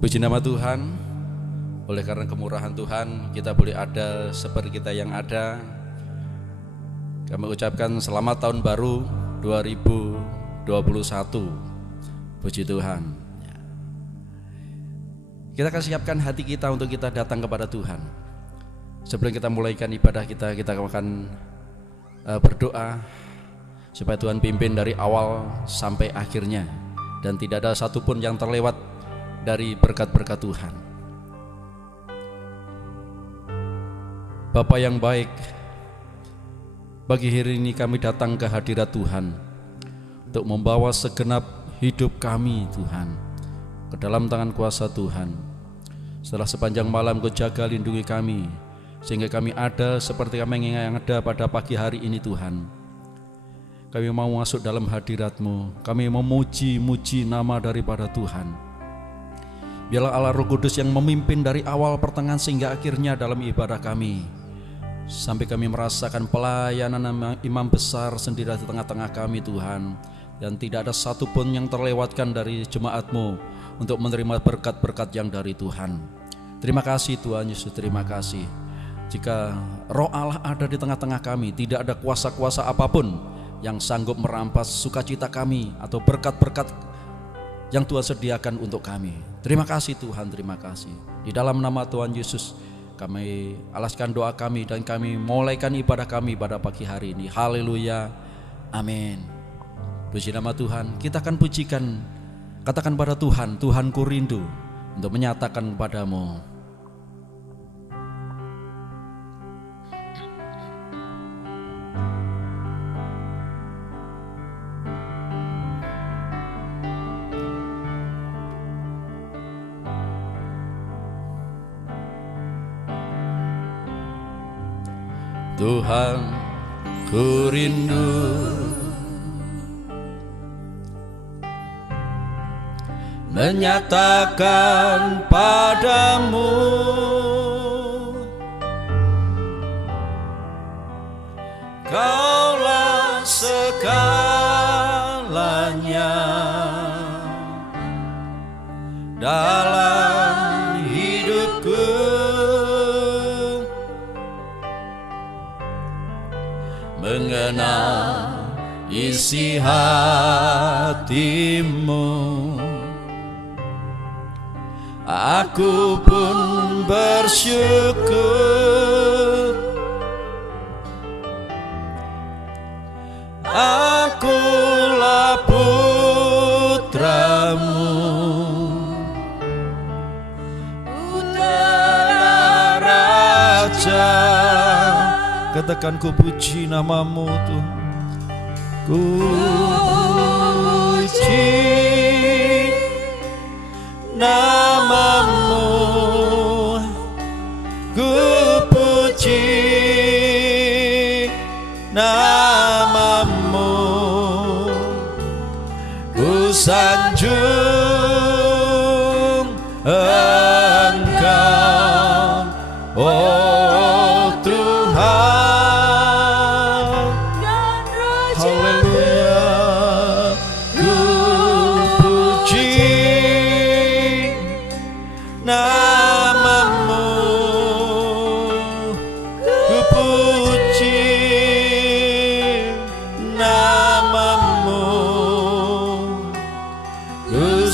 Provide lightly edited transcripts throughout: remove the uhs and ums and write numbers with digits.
Puji nama Tuhan, oleh karena kemurahan Tuhan kita boleh ada seperti kita yang ada. Kami ucapkan selamat tahun baru 2021. Puji Tuhan. Kita akan siapkan hati kita untuk kita datang kepada Tuhan. Sebelum kita mulaikan ibadah kita akan berdoa supaya Tuhan pimpin dari awal sampai akhirnya, dan tidak ada satupun yang terlewat dari berkat-berkat Tuhan. Bapa yang baik, pagi hari ini kami datang ke hadirat Tuhan untuk membawa segenap hidup kami Tuhan ke dalam tangan kuasa Tuhan. Setelah sepanjang malam Kau jaga lindungi kami sehingga kami ada seperti kami yang ada pada pagi hari ini Tuhan. Kami mau masuk dalam hadirat-Mu, kami memuji-muji nama daripada Tuhan. Biarlah Allah Roh Kudus yang memimpin dari awal pertengahan sehingga akhirnya dalam ibadah kami, sampai kami merasakan pelayanan imam besar sendiri di tengah-tengah kami Tuhan, dan tidak ada satupun yang terlewatkan dari jemaat-Mu untuk menerima berkat-berkat yang dari Tuhan. Terima kasih Tuhan Yesus, terima kasih. Jika Roh Allah ada di tengah-tengah kami, tidak ada kuasa-kuasa apapun yang sanggup merampas sukacita kami atau berkat-berkat yang Tuhan sediakan untuk kami. Terima kasih Tuhan, terima kasih. Di dalam nama Tuhan Yesus kami alaskan doa kami dan kami mulaikan ibadah kami pada pagi hari ini. Haleluya, amin. Puji nama Tuhan. Kita akan pujikan, katakan pada Tuhan, Tuhanku rindu untuk menyatakan kepadamu. Tuhan, ku rindu menyatakan padamu Kaulah segalanya dalam hidupku. Mengenal isi hatimu, aku pun bersyukur. Akulah putramu, putra raja. Katakan ku puji namamu Tuhan. Ku puji namamu, ku puji namamu, ku sanjung Engkau, oh Tuhan.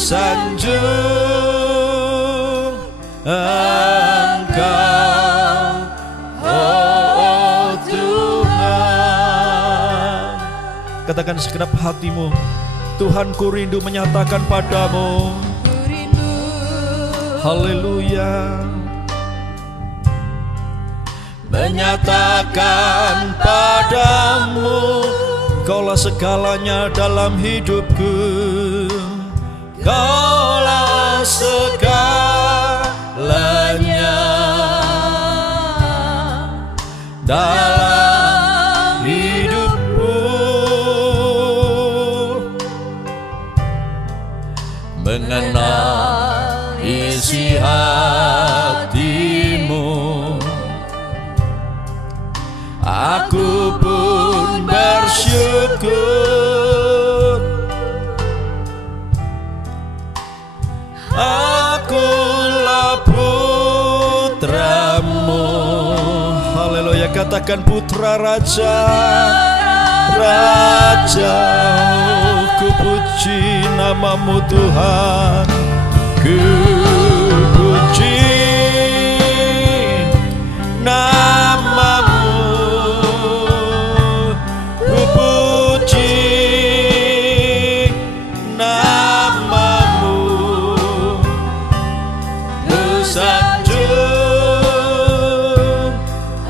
Sanjung Engkau, oh Tuhan. Katakan segenap hatimu, Tuhan ku rindu menyatakan padamu. Haleluya. Menyatakan padamu, Kaulah segalanya dalam hidupku. Kaulah segalanya dalam hidupku. Mengenal isi hatimu, aku pun bersyukur. Aku Katakan putra raja, raja. Ku puji namamu Tuhan, ku puji namamu, ku puji namamu, ku sanjung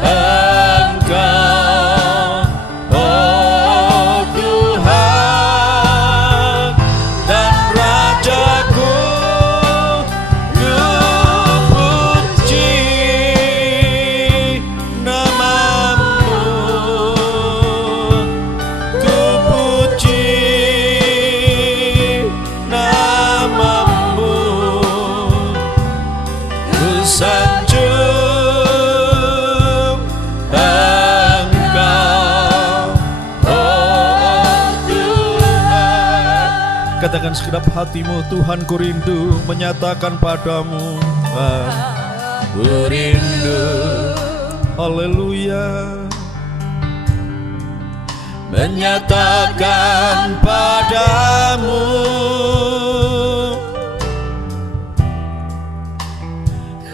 Engkau, oh Tuhan dan Rajaku. Ku puji namamu, ku puji namamu, ku sanjung Engkau, oh Tuhan. Katakan segenap hatimu, Tuhan ku rindu menyatakan padamu, ku rindu, haleluya, menyatakan padamu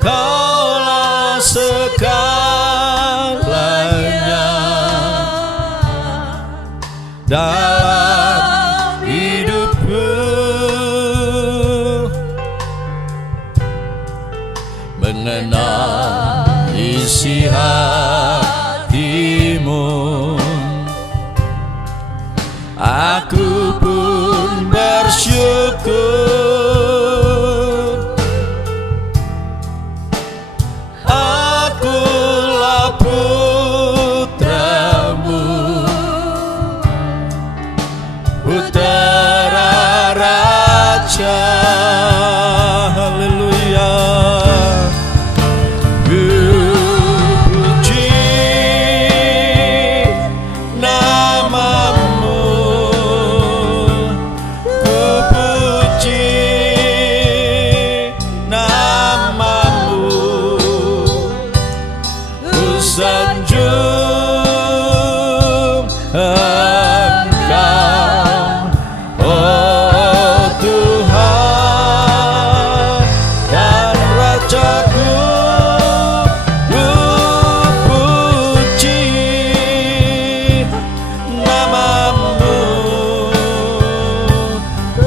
Kaulah segalanya dalam hidupku, mengenal isi hatimu. Aku pun bersyukur, akulah putramu, putra raja. Haleluya. Ku puji namamu, ku puji namamu, ku sanjung Engkau, oh Tuhan dan Rajaku. Ku puji namamu,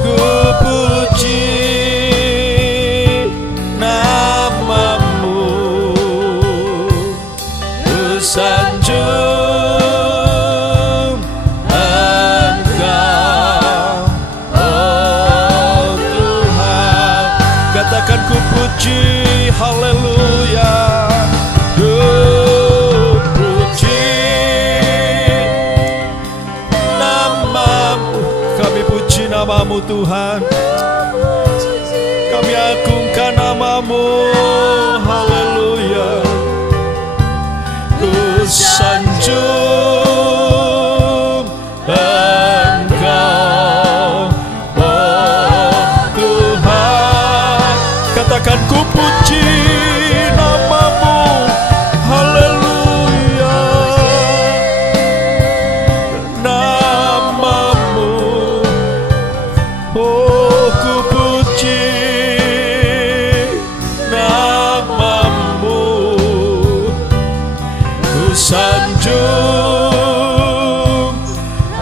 ku puji namamu, ku sanjung Engkau, oh Tuhan. Katakan ku puji, haleluya. Ku puji namamu, kami puji namamu Tuhan, kami agungkan namamu, haleluya. Ku sanjung Engkau, oh Tuhan. Katakan ku puji namamu, haleluya. Namamu, oh ku puji namamu, ku sanjung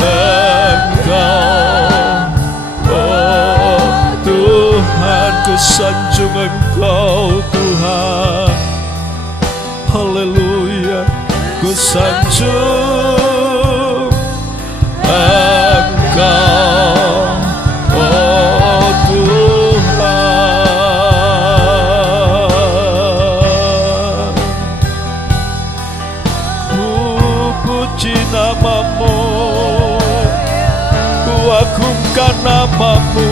Engkau, oh Tuhan. Ku sanjung Engkau Tuhan, haleluya. Ku sanjung Engkau, oh Tuhan. Ku puji namamu, ku agungkan namamu,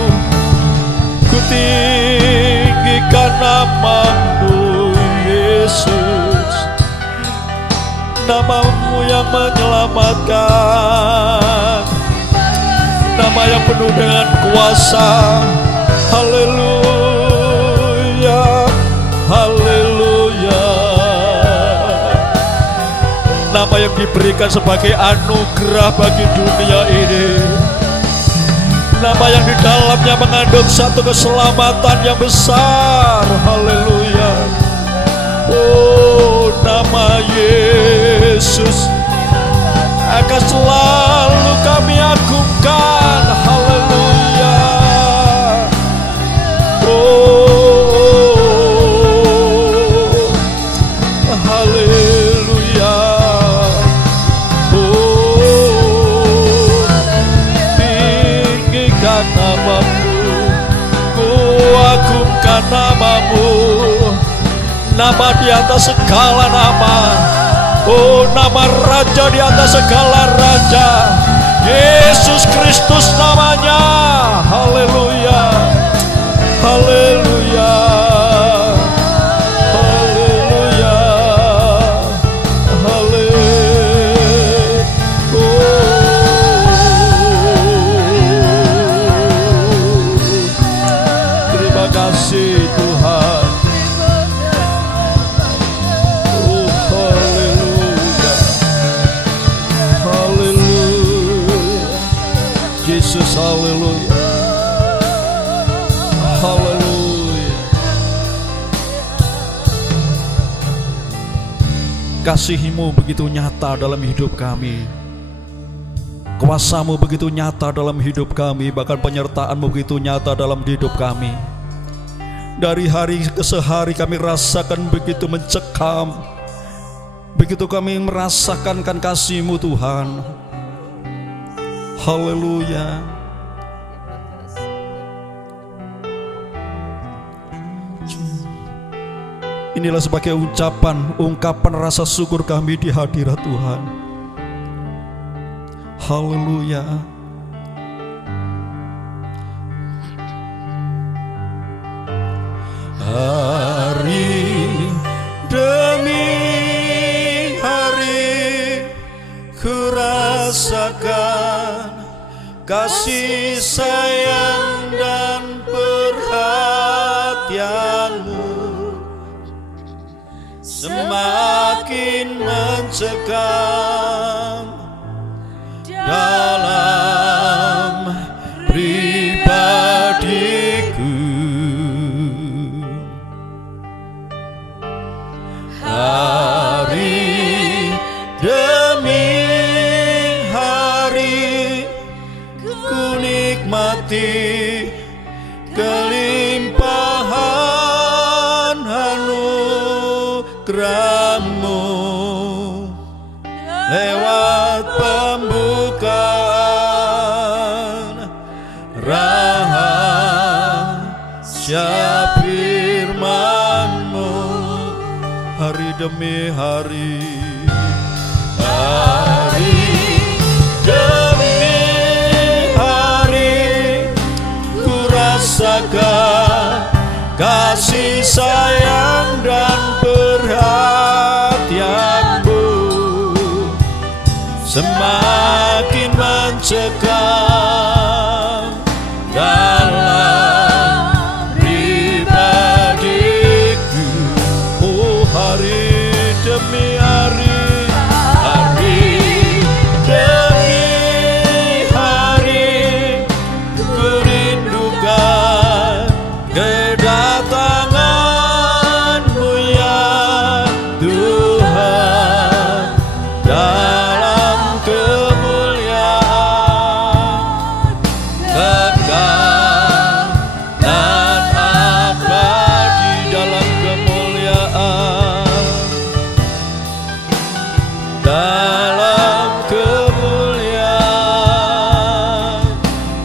ku tinggikan namamu Yesus. Namamu yang menyelamatkan, nama yang penuh dengan kuasa. Haleluya, haleluya. nama yang diberikan sebagai anugerah bagi dunia ini. Nama yang di dalamnya mengandung satu keselamatan yang besar. Haleluya. Oh, nama Yesus akan selalu kami agungkan. Haleluya. Oh, haleluya. Oh, tinggikan namamu, ku agungkan namamu. Nama di atas segala nama. Oh, nama Raja di atas segala raja. Yesus Kristus namanya. Haleluya. Haleluya. Haleluya. Haleluya. Terima kasih Tuhan. Yesus, haleluya. Haleluya. Kasih-Mu begitu nyata dalam hidup kami. Kuasa-Mu begitu nyata dalam hidup kami. Bahkan penyertaan-Mu begitu nyata dalam hidup kami. Dari hari ke sehari kami rasakan begitu mencekam. Begitu kami merasakan kasih-Mu Tuhan. Haleluya. Inilah sebagai ungkapan rasa syukur kami di hadirat Tuhan. Haleluya. Hari demi hari ku rasakan kasih sayang dan perhatian-Mu semakin mencekam dalam pribadiku. Hari demi hari ku nikmati kelimpahan anugerah-Mu lewat pembukaan rahasia firman-Mu. Hari demi hari, hari demi hari ku rasakan kasih sayang dan perhatian-Mu semakin mencekam dalam pribadiku. Oh, hari demi hari, hari demi hari ku rindukan kedatangan-Mu ya Tuhan dalam kemuliaan kekal dan abadi. Dalam kemuliaan, dalam kemuliaan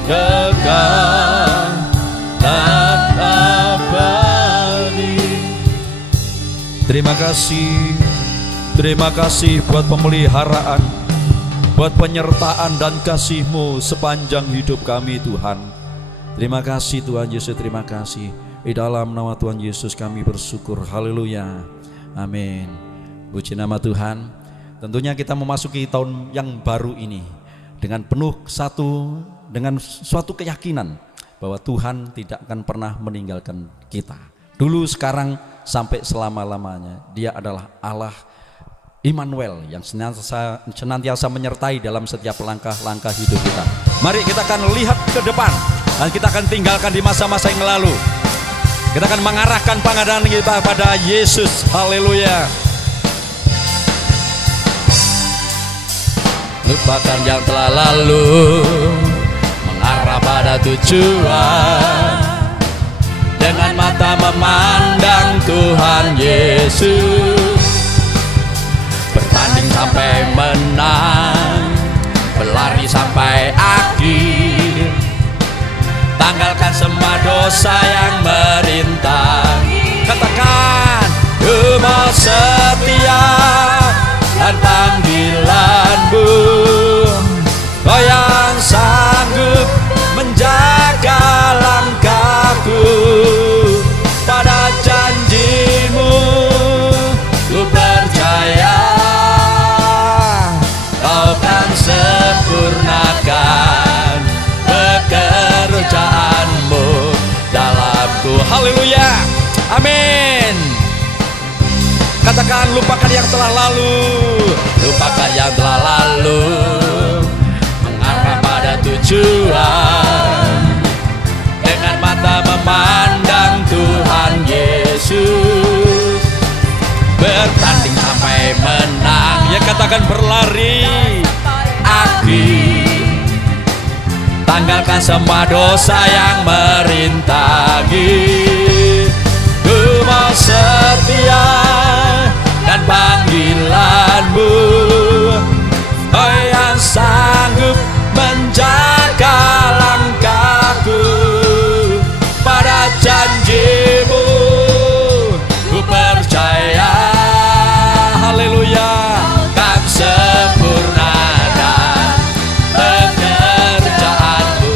kekal dan abadi. Terima kasih buat pemeliharaan, buat penyertaan dan kasih-Mu sepanjang hidup kami Tuhan. Terima kasih Tuhan Yesus, terima kasih. Di dalam nama Tuhan Yesus kami bersyukur. Haleluya. Amin. Puji nama Tuhan. Tentunya kita memasuki tahun yang baru ini dengan dengan suatu keyakinan bahwa Tuhan tidak akan pernah meninggalkan kita. Dulu, sekarang, sampai selama-lamanya. Dia adalah Allah Immanuel yang senantiasa menyertai dalam setiap langkah-langkah hidup kita. Mari kita akan lihat ke depan dan kita akan tinggalkan di masa-masa yang lalu. Kita akan mengarahkan pandangan kita pada Yesus. Haleluya. Lupakan yang telah lalu, mengarah pada tujuan, dengan mata memandang Tuhan Yesus. Bertanding sampai menang, berlari sampai akhir, tanggalkan semua dosa yang merintangi. Katakan, Ku mau setia dan panggilanmu, Kau yang sanggup menjaga langkahku. Pada janjimu ku percaya, Kau kan sempurnakan pekerjaanmu dalamku. Haleluya, amin. Katakan, lupakan yang telah lalu, lupakan yang telah lalu, mengarah pada tujuan, dengan mata memandang Tuhan Yesus. Bertanding sampai menang, ya katakan berlari akhir, tanggalkan semua dosa yang merintangi. Ku mau setia dan panggilanmu, Kau yang sanggup menjaga langkahku. Pada janjimu ku percaya, haleluya, kan sempurnakan pekerjaanmu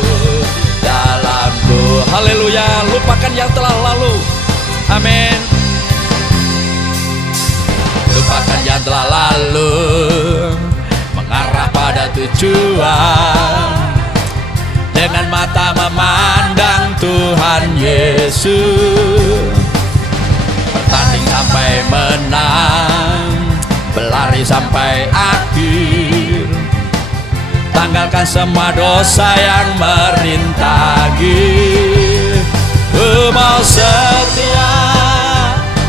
dalamku. Haleluya, lupakan yang telah lalu, amin. Lupakan yang telah lalu, mengarah pada tujuan, dengan mata memandang Tuhan Yesus. Bertanding sampai menang, berlari sampai akhir, tanggalkan semua dosa yang merintangi. Ku mau setia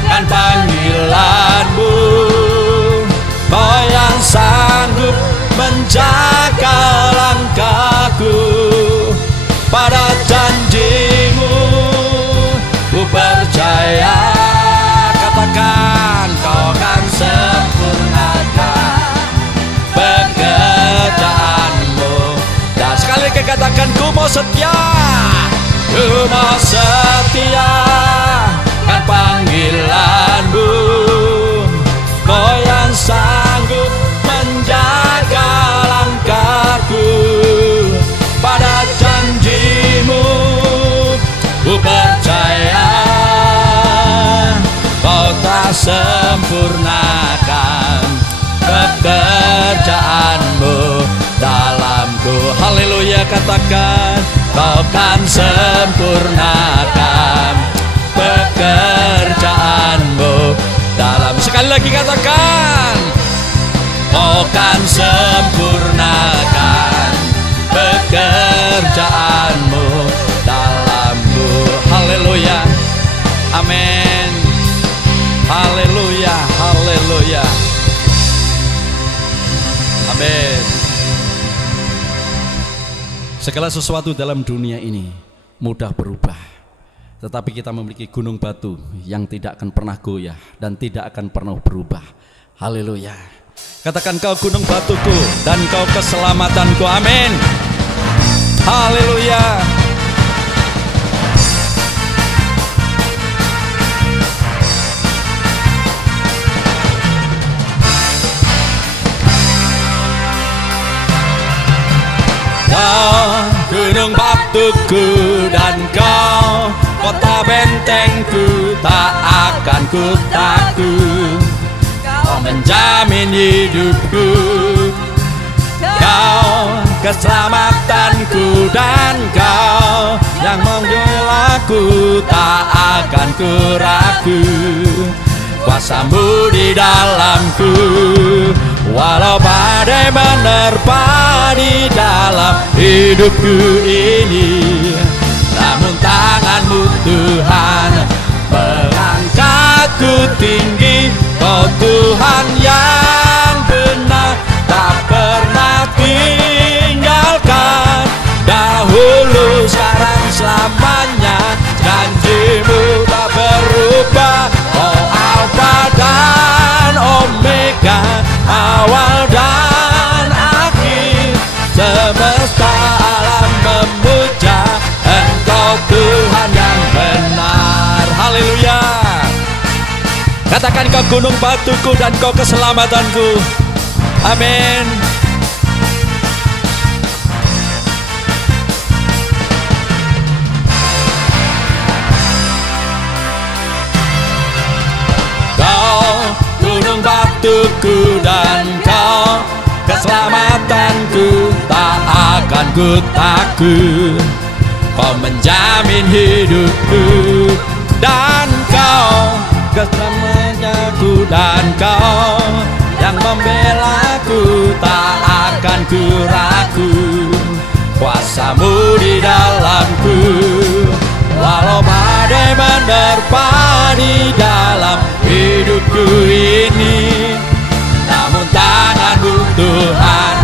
dan panggilanmu, Kau yang sanggup menjaga langkahku. Pada janjimu ku percaya, katakan, Kau kan sempurnakan pekerjaanmu. Dan sekali lagi katakan, ku mau setia, ku mau setia kan panggilanmu, Kau yang sanggup menjaga langkahku. Pada janjimu ku percaya, Kau tak sempurnakan pekerjaanmu dalamku. Haleluya, katakan, Kau kan sempurnakan pekerjaanmu dalam. Sekali lagi katakan, Kau kan sempurnakan pekerjaanmu dalamku. Haleluya, amin. Haleluya, haleluya, amin. Segala sesuatu dalam dunia ini mudah berubah, tetapi kita memiliki gunung batu yang tidak akan pernah goyah dan tidak akan pernah berubah. Haleluya. Katakan, Kau gunung batuku dan Kau keselamatanku. Amin. Haleluya. Kau gunung batuku dan Kau kota bentengku, tak akan ku takut. Kau menjamin hidupku, Kau keselamatanku, dan Kau yang membelaku, tak akan ku ragu. kuasa-Mu di dalamku. Walau badai menerpa di dalam hidupku ini, namun tangan-Mu Tuhan mengangkatku tinggi. Kau Tuhan yang benar, tak pernah tinggalkan. Dahulu, sekarang, selamanya, janji-Mu tak berubah. Oh Alfa dan Omega, awal dan akhir, semesta alam memuja Engkau Tuhan yang benar. Haleluya. Katakan, Kau gunung batuku dan Kau keselamatanku. Amin. Gunung batuku dan Kau keselamatanku, tak akan ku takut. Kau menjamin hidupku dan Kau keselamatanku, dan Kau yang membelaku, tak akan ku ragu. Kuasa-Mu di dalamku, walau badai menerpa di dalam hidupku ini, namun tangan-Mu Tuhan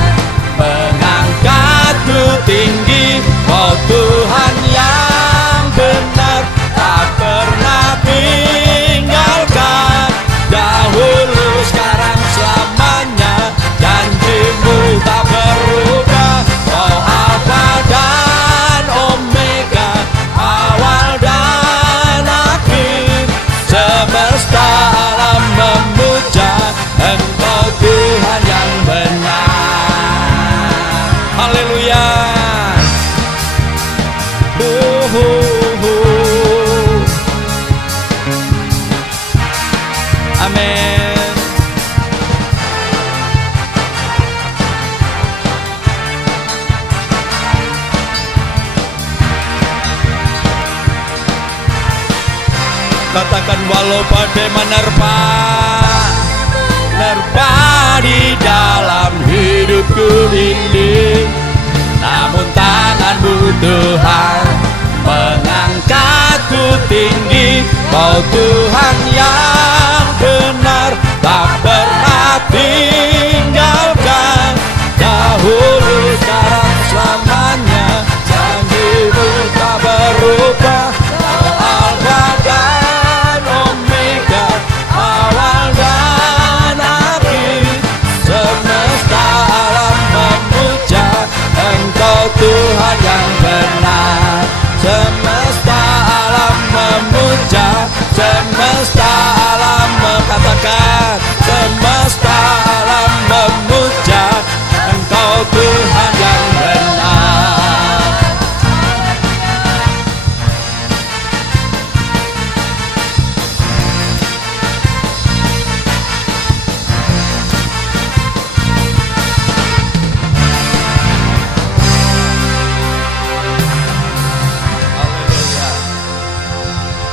mengangkatku tinggi. Kau Tuhan yang benar, tak pernah tinggalkan. Dahulu, sekarang, selamanya, janji-Mu tak berubah. Kau Alfa dan Omega, awal dan akhir, semesta alam memuja Engkau Tuhan yang benar. Haleluya. Amin. Katakan, walau badai menerpa di dalam hidupku ini, namun tangan-Mu Tuhan mengangkatku tinggi. Kau Tuhan yang benar, tak pernah tinggalkan. Dahulu, sekarang, selamanya, janji-Mu tak berubah. Kau Alfa dan Omega, awal dan akhir, semesta alam memuja Engkau Tuhan yang benar. Semesta alam memuja, semesta alam mengatakan, semesta alam memuja Engkau Tuhan yang benar.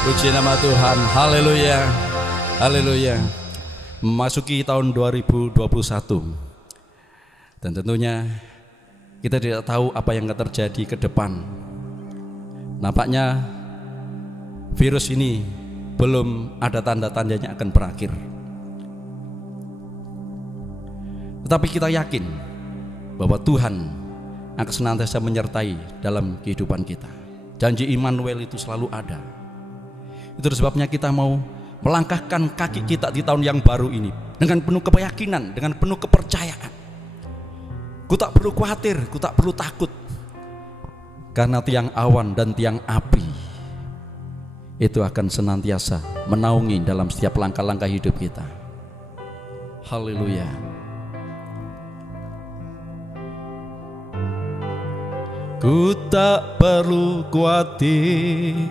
Puji nama Tuhan. Haleluya. Haleluya. Memasuki tahun 2021, dan tentunya kita tidak tahu apa yang akan terjadi ke depan. Nampaknya virus ini belum ada tanda-tandanya akan berakhir, tetapi kita yakin bahwa Tuhan akan senantiasa menyertai dalam kehidupan kita. Janji Immanuel itu selalu ada. Itu sebabnya kita mau melangkahkan kaki kita di tahun yang baru ini dengan penuh keyakinan, dengan penuh kepercayaan. Ku tak perlu khawatir, ku tak perlu takut, karena tiang awan dan tiang api itu akan senantiasa menaungi dalam setiap langkah-langkah hidup kita. Haleluya. Ku tak perlu khawatir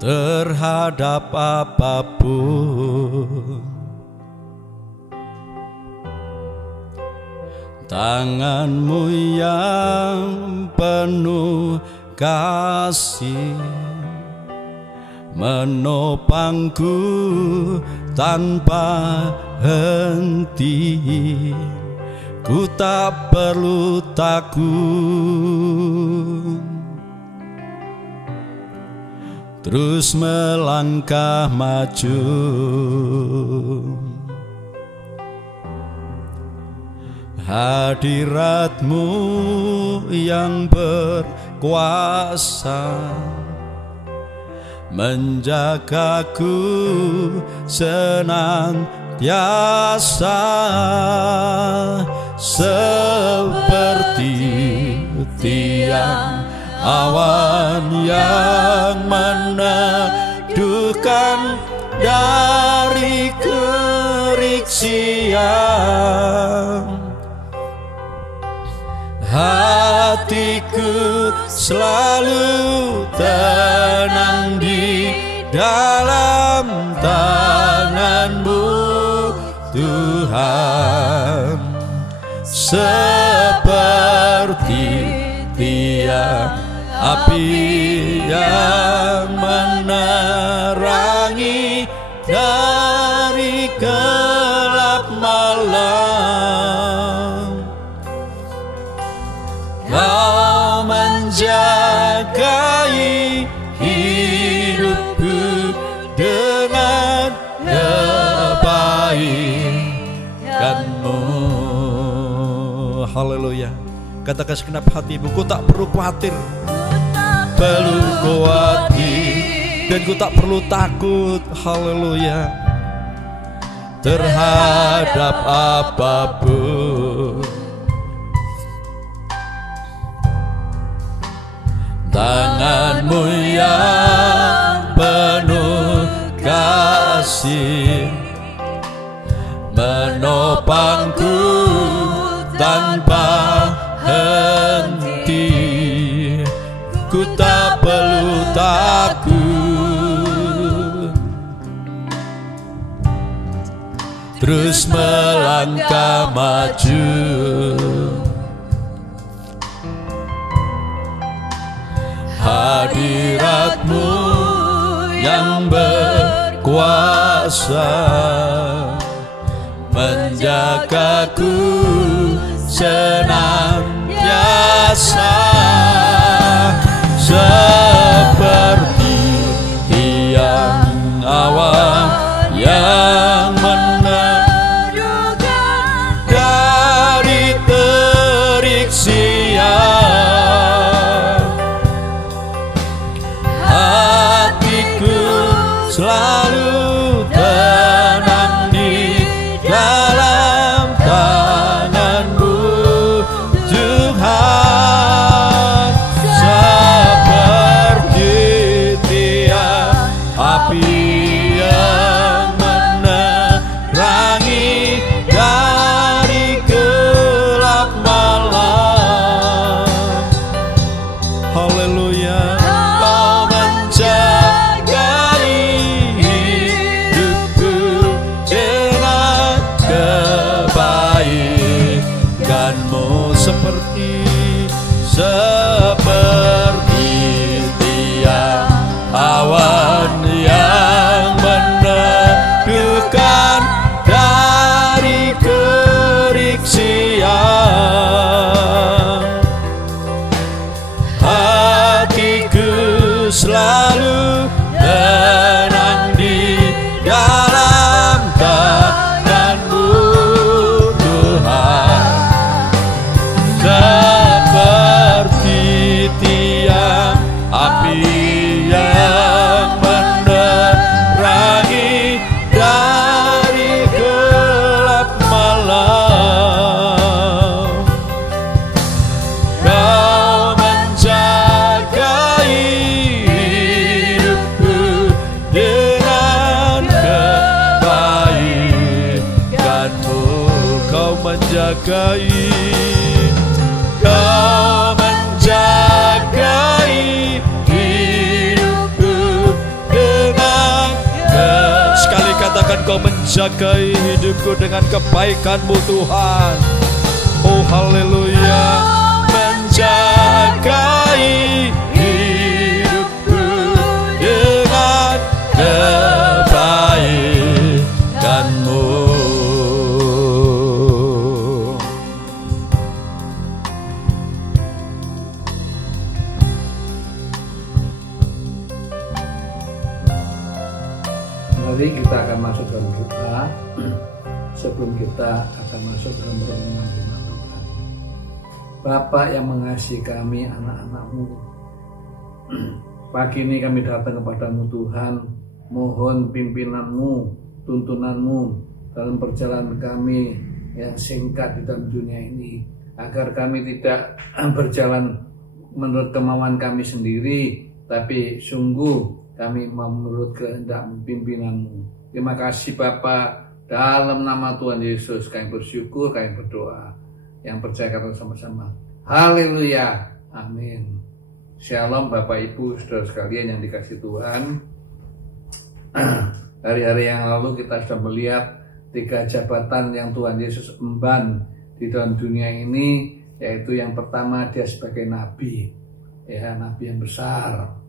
terhadap apapun. Tangan-Mu yang penuh kasih menopangku tanpa henti. Ku tak perlu takut, terus melangkah maju. Hadirat-Mu yang berkuasa menjagaku senantiasa, seperti tiang awan yang meneduhkan dari terik siang. Hatiku selalu tenang di dalam tangan-Mu Tuhan, seperti tiang api yang menerangi dari gelap malam. Kau menjagai hidupku dengan kebaikan-Mu. Haleluya. Katakan segenap hatimu, ku tak perlu khawatir, perlu khawatir, dan ku tak perlu takut. Haleluya. Terhadap apapun. Tangan-Mu yang penuh kasih menopangku tanpa henti. Ku tak perlu takut, terus melangkah maju. Hadirat-Mu yang berkuasa menjagaku senantiasa, seperti tiang awan yang meneduhkan dari terik siang. Selalu tenang di dalam tangan-Mu Tuhan, seperti tiang api yang menerangi dari gelap malam. Haleluya. Kau menjagai kebaikan-Mu, seperti tiang awan yang meneduhkan dari terik siang. Hatiku selalu tenang di dalam tangan-Mu Tuhan, seperti tiang api yang menerangi dari gelap malam. Kau menjagai hidupku dengan kebaikan-Mu. Kau menjagai, Kau menjagai hidupku dengan sekali katakan, Kau menjagai hidupku dengan kebaikan-Mu Tuhan. Oh haleluya. Menjagai hidupku dengan Mari kita akan masuk dalam doa sebelum kita akan masuk dalam renungan firman Tuhan. Bapa yang mengasihi kami, anak-anak-Mu, pagi ini kami datang kepadamu Tuhan, mohon pimpinan-Mu, tuntunan-Mu dalam perjalanan kami yang singkat di dalam dunia ini, agar kami tidak berjalan menurut kemauan kami sendiri, tapi sungguh kami menurut kehendak pimpinan-Mu. Terima kasih Bapa, dalam nama Tuhan Yesus kami bersyukur, kami berdoa. Yang percaya kata sama-sama, haleluya, amin. Shalom Bapak Ibu saudara sekalian yang dikasih Tuhan. Hari-hari yang lalu kita sudah melihat 3 jabatan yang Tuhan Yesus emban di dalam dunia ini, yaitu yang pertama dia sebagai nabi, ya, nabi yang besar.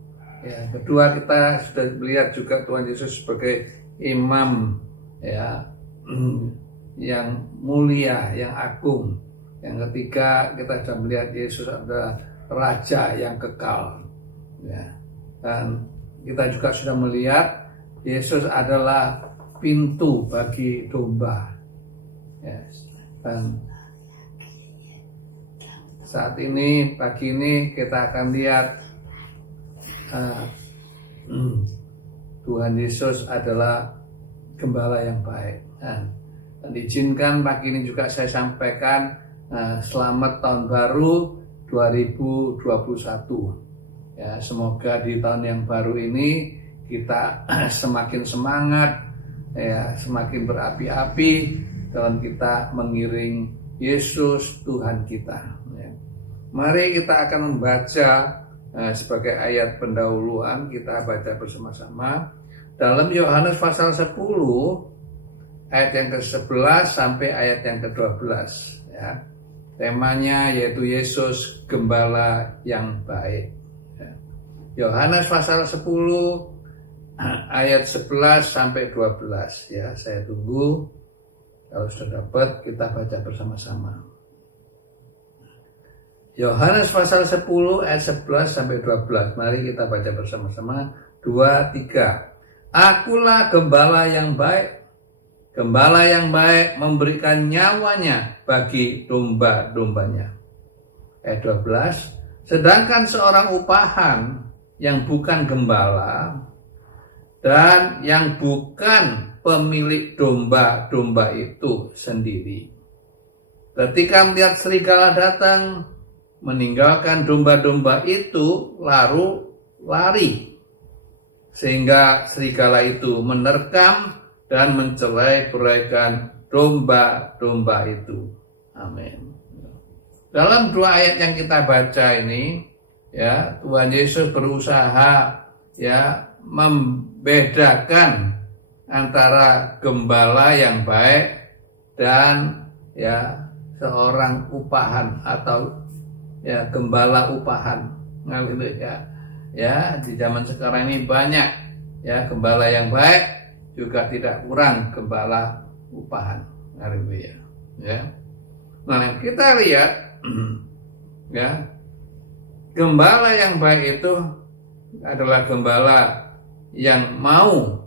Ya, kedua kita sudah melihat juga Tuhan Yesus sebagai imam, ya, yang mulia, yang agung. Yang ketiga kita sudah melihat Yesus adalah raja yang kekal, ya. Dan kita juga sudah melihat Yesus adalah pintu bagi domba, ya. Dan saat ini, pagi ini kita akan lihat Tuhan Yesus adalah gembala yang baik. Dan izinkan pagi ini juga saya sampaikan selamat tahun baru 2021. Ya, semoga di tahun yang baru ini kita semakin semangat, ya, semakin berapi-api dalam kita mengiring Yesus Tuhan kita. Ya. Mari kita akan membaca sebagai ayat pendahuluan, kita baca bersama-sama dalam Yohanes pasal 10 ayat yang ke-11 sampai ayat yang ke-12, ya. Temanya yaitu Yesus gembala yang baik, ya. Yohanes pasal 10 ayat 11 sampai 12, ya. Saya tunggu, kalau sudah dapat kita baca bersama-sama. Yohanes pasal 10 ayat 11 sampai 12. Mari kita baca bersama-sama. 2, 3. Akulah gembala yang baik. Gembala yang baik memberikan nyawanya bagi domba-dombanya. Ayat 12. Sedangkan seorang upahan yang bukan gembala dan yang bukan pemilik domba-domba itu sendiri, ketika melihat serigala datang, meninggalkan domba-domba itu lalu lari, sehingga serigala itu menerkam dan mencelai-belaikan domba-domba itu. Amin. Dalam 2 ayat yang kita baca ini, ya, Tuhan Yesus berusaha, ya, membedakan antara gembala yang baik dan, ya, seorang upahan atau, ya, gembala upahan. Haleluya. Ya, di zaman sekarang ini banyak, ya, gembala yang baik, juga tidak kurang gembala upahan. Haleluya. Ya. Nah, kita lihat ya, gembala yang baik itu adalah gembala yang mau,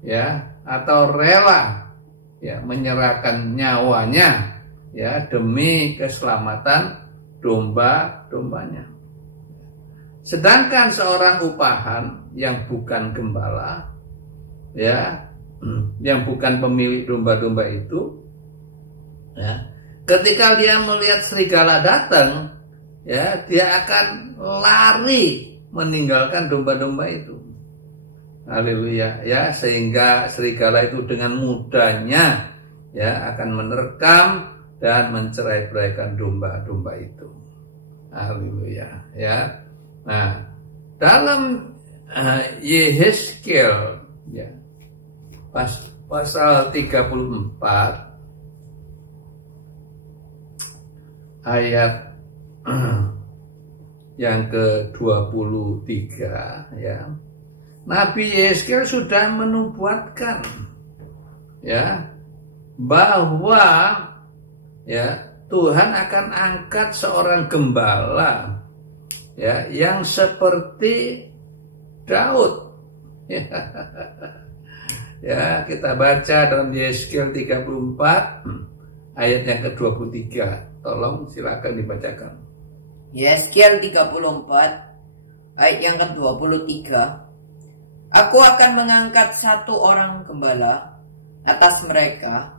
ya, atau rela, ya, menyerahkan nyawanya, ya, demi keselamatan domba-dombanya. Sedangkan seorang upahan yang bukan gembala, ya, yang bukan pemilik domba-domba itu, ya, ketika dia melihat serigala datang, ya, dia akan lari meninggalkan domba-domba itu. Haleluya, ya, sehingga serigala itu dengan mudahnya, ya, akan menerkam dan mencerai-beraikan domba-domba itu. Haleluya, ya. Nah, dalam Yehezkiel, ya, pasal 34 ayat yang ke-23, ya, Nabi Yehezkiel sudah menubuatkan, ya, bahwa, ya, Tuhan akan angkat seorang gembala, ya, yang seperti Daud, ya. Ya, kita baca dalam Yeskel 34 ayat yang ke-23. Tolong silakan dibacakan. Yeskel 34 ayat yang ke-23. Aku akan mengangkat satu orang gembala atas mereka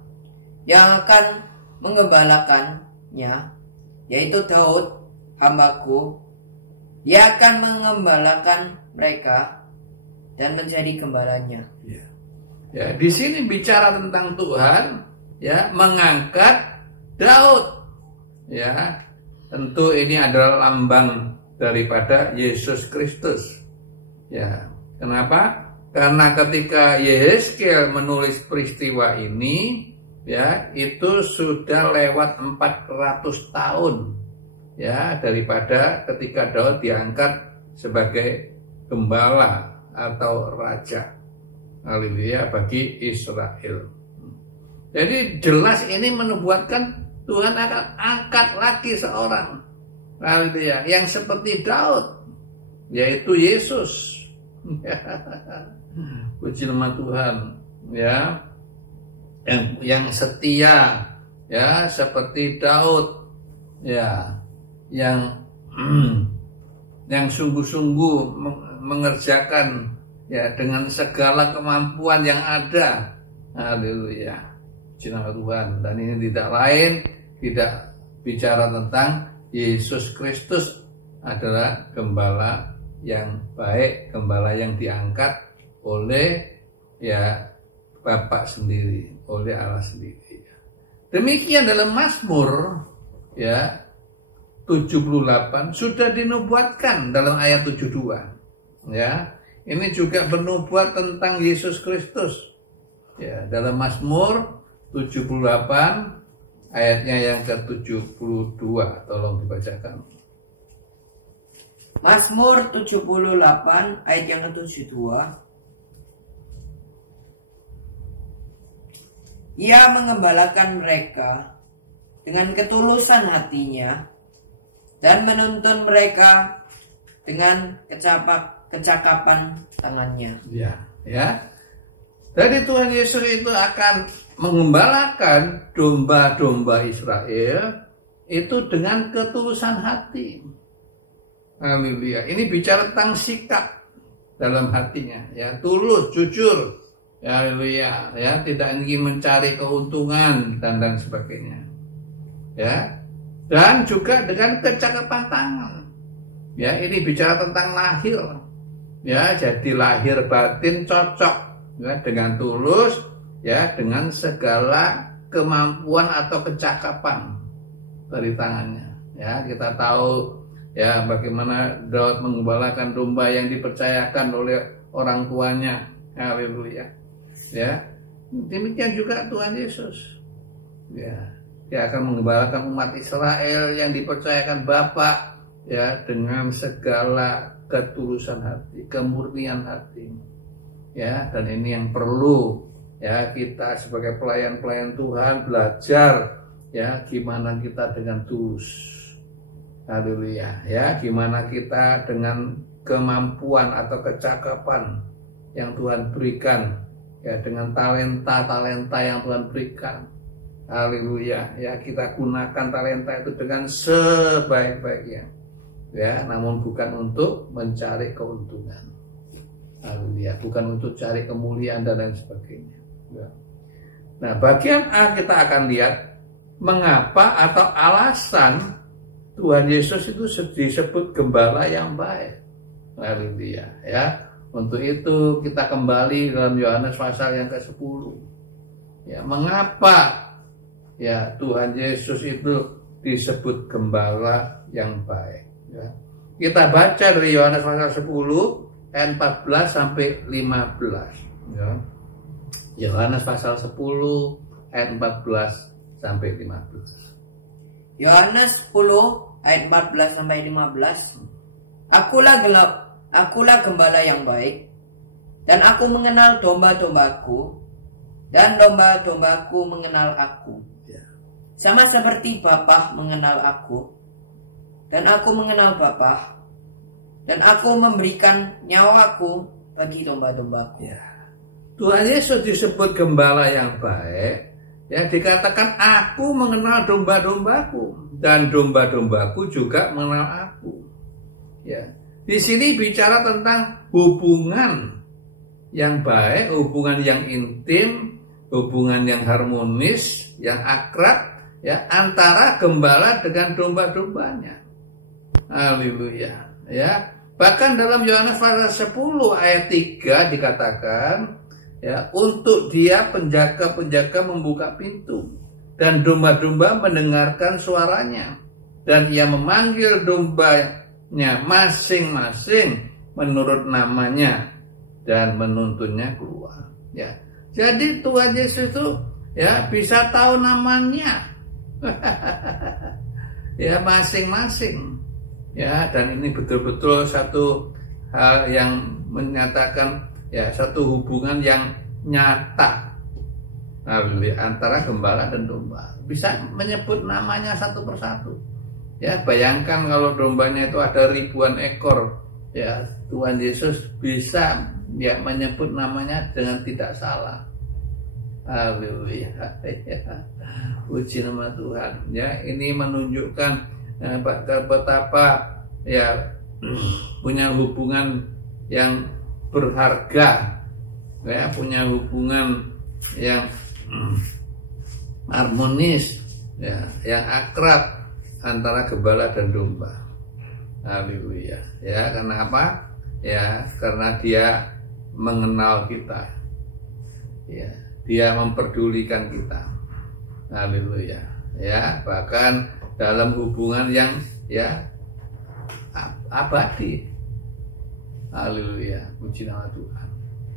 yang akan mengembalakannya, yaitu Daud hambaku. Ia akan mengembalakan mereka dan menjadi gembalanya. Ya, di sini bicara tentang Tuhan, ya, mengangkat Daud. Ya, tentu ini adalah lambang daripada Yesus Kristus. Ya, kenapa? Karena ketika Yeskel menulis peristiwa ini, ya, itu sudah lewat 400 tahun, ya, daripada ketika Daud diangkat sebagai gembala atau raja. Haleluya bagi Israel. Jadi jelas ini menubuatkan Tuhan akan angkat lagi seorang, haleluya, yang seperti Daud, yaitu Yesus. Puji nama Tuhan, ya, yang setia, ya, seperti Daud, ya, yang sungguh-sungguh mengerjakan, ya, dengan segala kemampuan yang ada. Haleluya. Puji nama Tuhan. Dan ini tidak lain, tidak bicara tentang Yesus Kristus adalah gembala yang baik, gembala yang diangkat oleh, ya, Bapa sendiri, oleh Allah sendiri. Demikian dalam Mazmur, ya, 78 sudah dinubuatkan dalam ayat 72. Ya, ini juga bernubuat tentang Yesus Kristus. Ya, dalam Mazmur 78 ayatnya yang ke-72, tolong dibacakan. Mazmur 78 ayat yang ke-72. Ia mengembalakan mereka dengan ketulusan hatinya dan menuntun mereka dengan kecakapan tangannya. Ya, ya. Jadi Tuhan Yesus itu akan mengembalakan domba-domba Israel itu dengan ketulusan hati. Haleluya. Ini bicara tentang sikap dalam hatinya, ya, tulus, jujur. Haleluya, ya, tidak ingin mencari keuntungan dan sebagainya. Ya. Dan juga dengan kecakapan tangan. Ya, ini bicara tentang lahir. Ya, jadi lahir batin cocok, ya, dengan tulus, ya, dengan segala kemampuan atau kecakapan dari tangannya. Ya, kita tahu, ya, bagaimana Daud mengembalakan domba yang dipercayakan oleh orang tuanya. Haleluya. Ya, demikian juga Tuhan Yesus. Ya, dia akan mengembalakan umat Israel yang dipercayakan Bapa, ya, dengan segala ketulusan hati, kemurnian hati. Ya, dan ini yang perlu, ya, kita sebagai pelayan-pelayan Tuhan belajar, ya, gimana kita dengan tulus. Haleluya, ya, gimana kita dengan kemampuan atau kecakapan yang Tuhan berikan, ya, dengan talenta yang Tuhan berikan. Haleluya, ya, kita gunakan talenta itu dengan sebaik-baiknya, ya, namun bukan untuk mencari keuntungan. Haleluya, bukan untuk cari kemuliaan dan lain sebagainya, ya. Nah, bagian A kita akan lihat mengapa atau alasan Tuhan Yesus itu disebut gembala yang baik. Haleluya, ya. Untuk itu kita kembali dalam Yohanes pasal yang ke-10. Ya, mengapa, ya, Tuhan Yesus itu disebut gembala yang baik, ya. Kita baca dari Yohanes pasal 10 ayat 14 sampai 15, ya. Yohanes pasal 10 ayat 14 sampai 15. Yohanes 10 ayat 14 sampai 15. Akulah gembala yang baik, dan aku mengenal domba-dombaku, dan domba-dombaku mengenal aku. Sama seperti Bapa mengenal aku, dan aku mengenal Bapa, dan aku memberikan nyawaku bagi domba-dombaku. Ya. Tuhan Yesus disebut gembala yang baik, ya dikatakan aku mengenal domba-dombaku dan domba-dombaku juga mengenal aku. Ya, di sini bicara tentang hubungan yang baik, hubungan yang intim, hubungan yang harmonis, yang akrab, ya antara gembala dengan domba-dombanya. Haleluya. Ya, bahkan dalam Yohanes pasal 10 ayat 3 dikatakan, ya, untuk dia penjaga-penjaga membuka pintu dan domba-domba mendengarkan suaranya, dan ia memanggil dombanya masing-masing menurut namanya dan menuntunnya keluar. Ya, jadi Tuhan Yesus itu ya bisa tahu namanya ya masing-masing. Ya, dan ini betul-betul satu hal yang menyatakan ya satu hubungan yang nyata antara gembala dan domba. Bisa menyebut namanya satu persatu. Ya, bayangkan kalau dombanya itu ada ribuan ekor, ya Tuhan Yesus bisa ya menyebut namanya dengan tidak salah. Haleluya. Puji nama Tuhan. Ya, ini menunjukkan betapa ya punya hubungan yang berharga, ya punya hubungan yang harmonis, ya yang akrab antara gembala dan domba. Haleluya. Ya, karena apa? Ya, karena dia mengenal kita. Ya, dia memperdulikan kita. Haleluya. Ya, bahkan dalam hubungan yang ya abadi. Haleluya, puji nama Tuhan.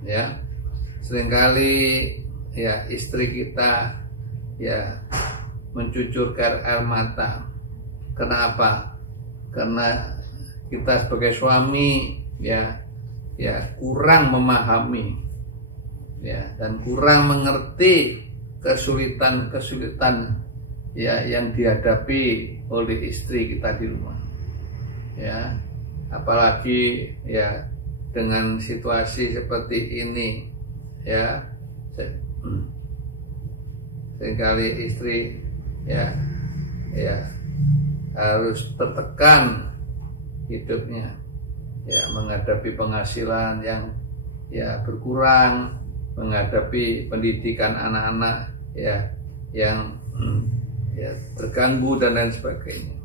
Ya, seringkali ya istri kita ya mencucurkan air mata. Kenapa? Karena kita sebagai suami ya kurang memahami ya dan kurang mengerti kesulitan ya yang dihadapi oleh istri kita di rumah. Ya, apalagi ya dengan situasi seperti ini ya seringkali istri ya harus tertekan hidupnya ya menghadapi penghasilan yang ya berkurang, menghadapi pendidikan anak-anak ya yang ya terganggu dan lain sebagainya.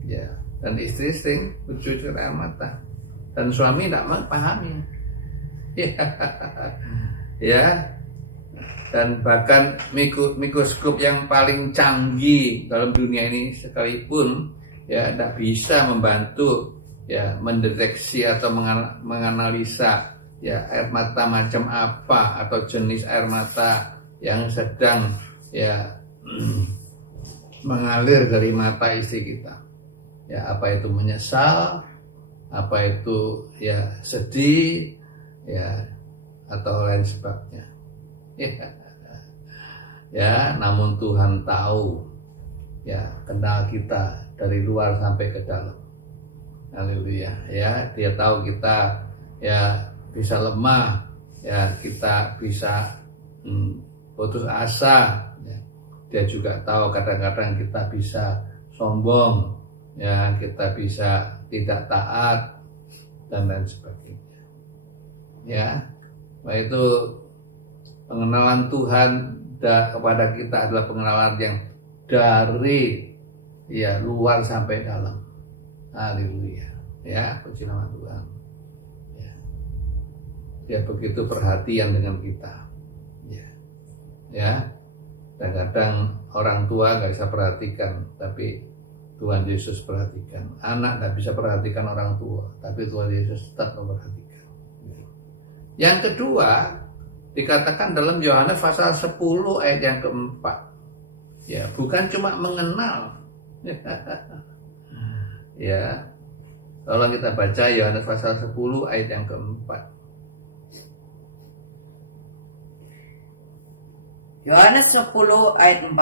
Ya, dan istri sering bercucur air mata dan suami tidak memahami. Ya, dan bahkan mikroskop yang paling canggih dalam dunia ini sekalipun ya tidak bisa membantu ya mendeteksi atau menganalisa ya air mata macam apa atau jenis air mata yang sedang ya mengalir dari mata istri kita. Ya, apa itu menyesal, apa itu ya sedih, ya atau lain sebagainya. Ya, namun Tuhan tahu, ya kenal kita dari luar sampai ke dalam. Haleluya. Ya, Dia tahu kita ya bisa lemah, ya kita bisa putus asa. Ya. Dia juga tahu kadang-kadang kita bisa sombong, ya kita bisa tidak taat dan lain sebagainya. Ya, nah itu pengenalan Tuhan kepada kita adalah pengenalan yang dari ya luar sampai dalam. Haleluya. Ya, puji nama Tuhan. Ya. Dia begitu perhatian dengan kita. Ya. Ya. Kadang-kadang orang tua nggak bisa perhatikan, tapi Tuhan Yesus perhatikan. Anak nggak bisa perhatikan orang tua, tapi Tuhan Yesus tetap memperhatikan. Yang kedua, dikatakan dalam Yohanes pasal 10 ayat yang keempat. Ya, bukan cuma mengenal. Ya. Tolong kita baca Yohanes pasal 10 ayat yang keempat. Yohanes 10 ayat 4.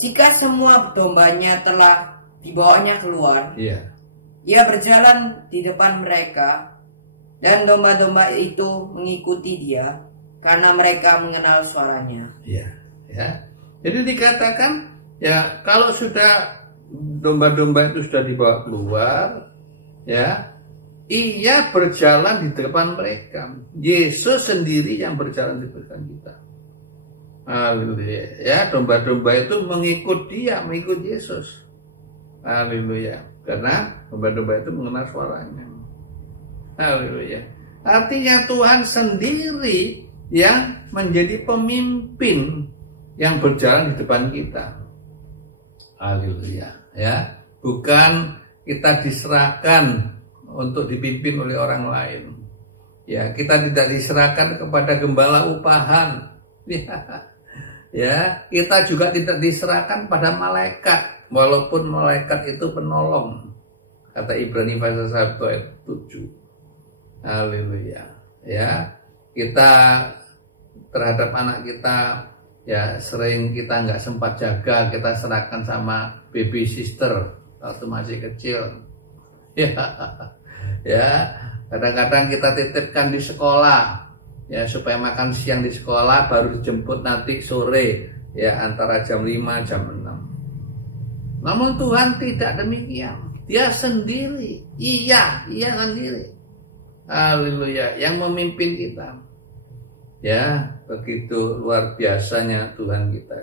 Jika semua dombanya telah dibawanya keluar, ia berjalan di depan mereka, dan domba-domba itu mengikuti dia karena mereka mengenal suaranya. Ya, ya. Jadi dikatakan ya kalau sudah domba-domba itu sudah dibawa keluar, ya, ia berjalan di depan mereka. Yesus sendiri yang berjalan di depan kita. Haleluya. Ya, domba-domba itu mengikut dia, mengikut Yesus. Haleluya. Karena domba-domba itu mengenal suaranya. Haleluya. Artinya Tuhan sendiri yang menjadi pemimpin yang berjalan di depan kita. Haleluya. Ya, bukan kita diserahkan untuk dipimpin oleh orang lain. Ya, kita tidak diserahkan kepada gembala upahan. Ya, kita juga tidak diserahkan pada malaikat, walaupun malaikat itu penolong. Kata Ibrani pasal 1 ayat 7. Haleluya. Ya, kita terhadap anak kita ya sering kita nggak sempat jaga, kita serahkan sama baby sister waktu masih kecil. Ya, kadang-kadang kita titipkan di sekolah ya supaya makan siang di sekolah, baru dijemput nanti sore ya antara jam 5 jam 6. Namun Tuhan tidak demikian. Dia sendiri, ia sendiri. Haleluya, yang memimpin kita. Ya, begitu luar biasanya Tuhan kita.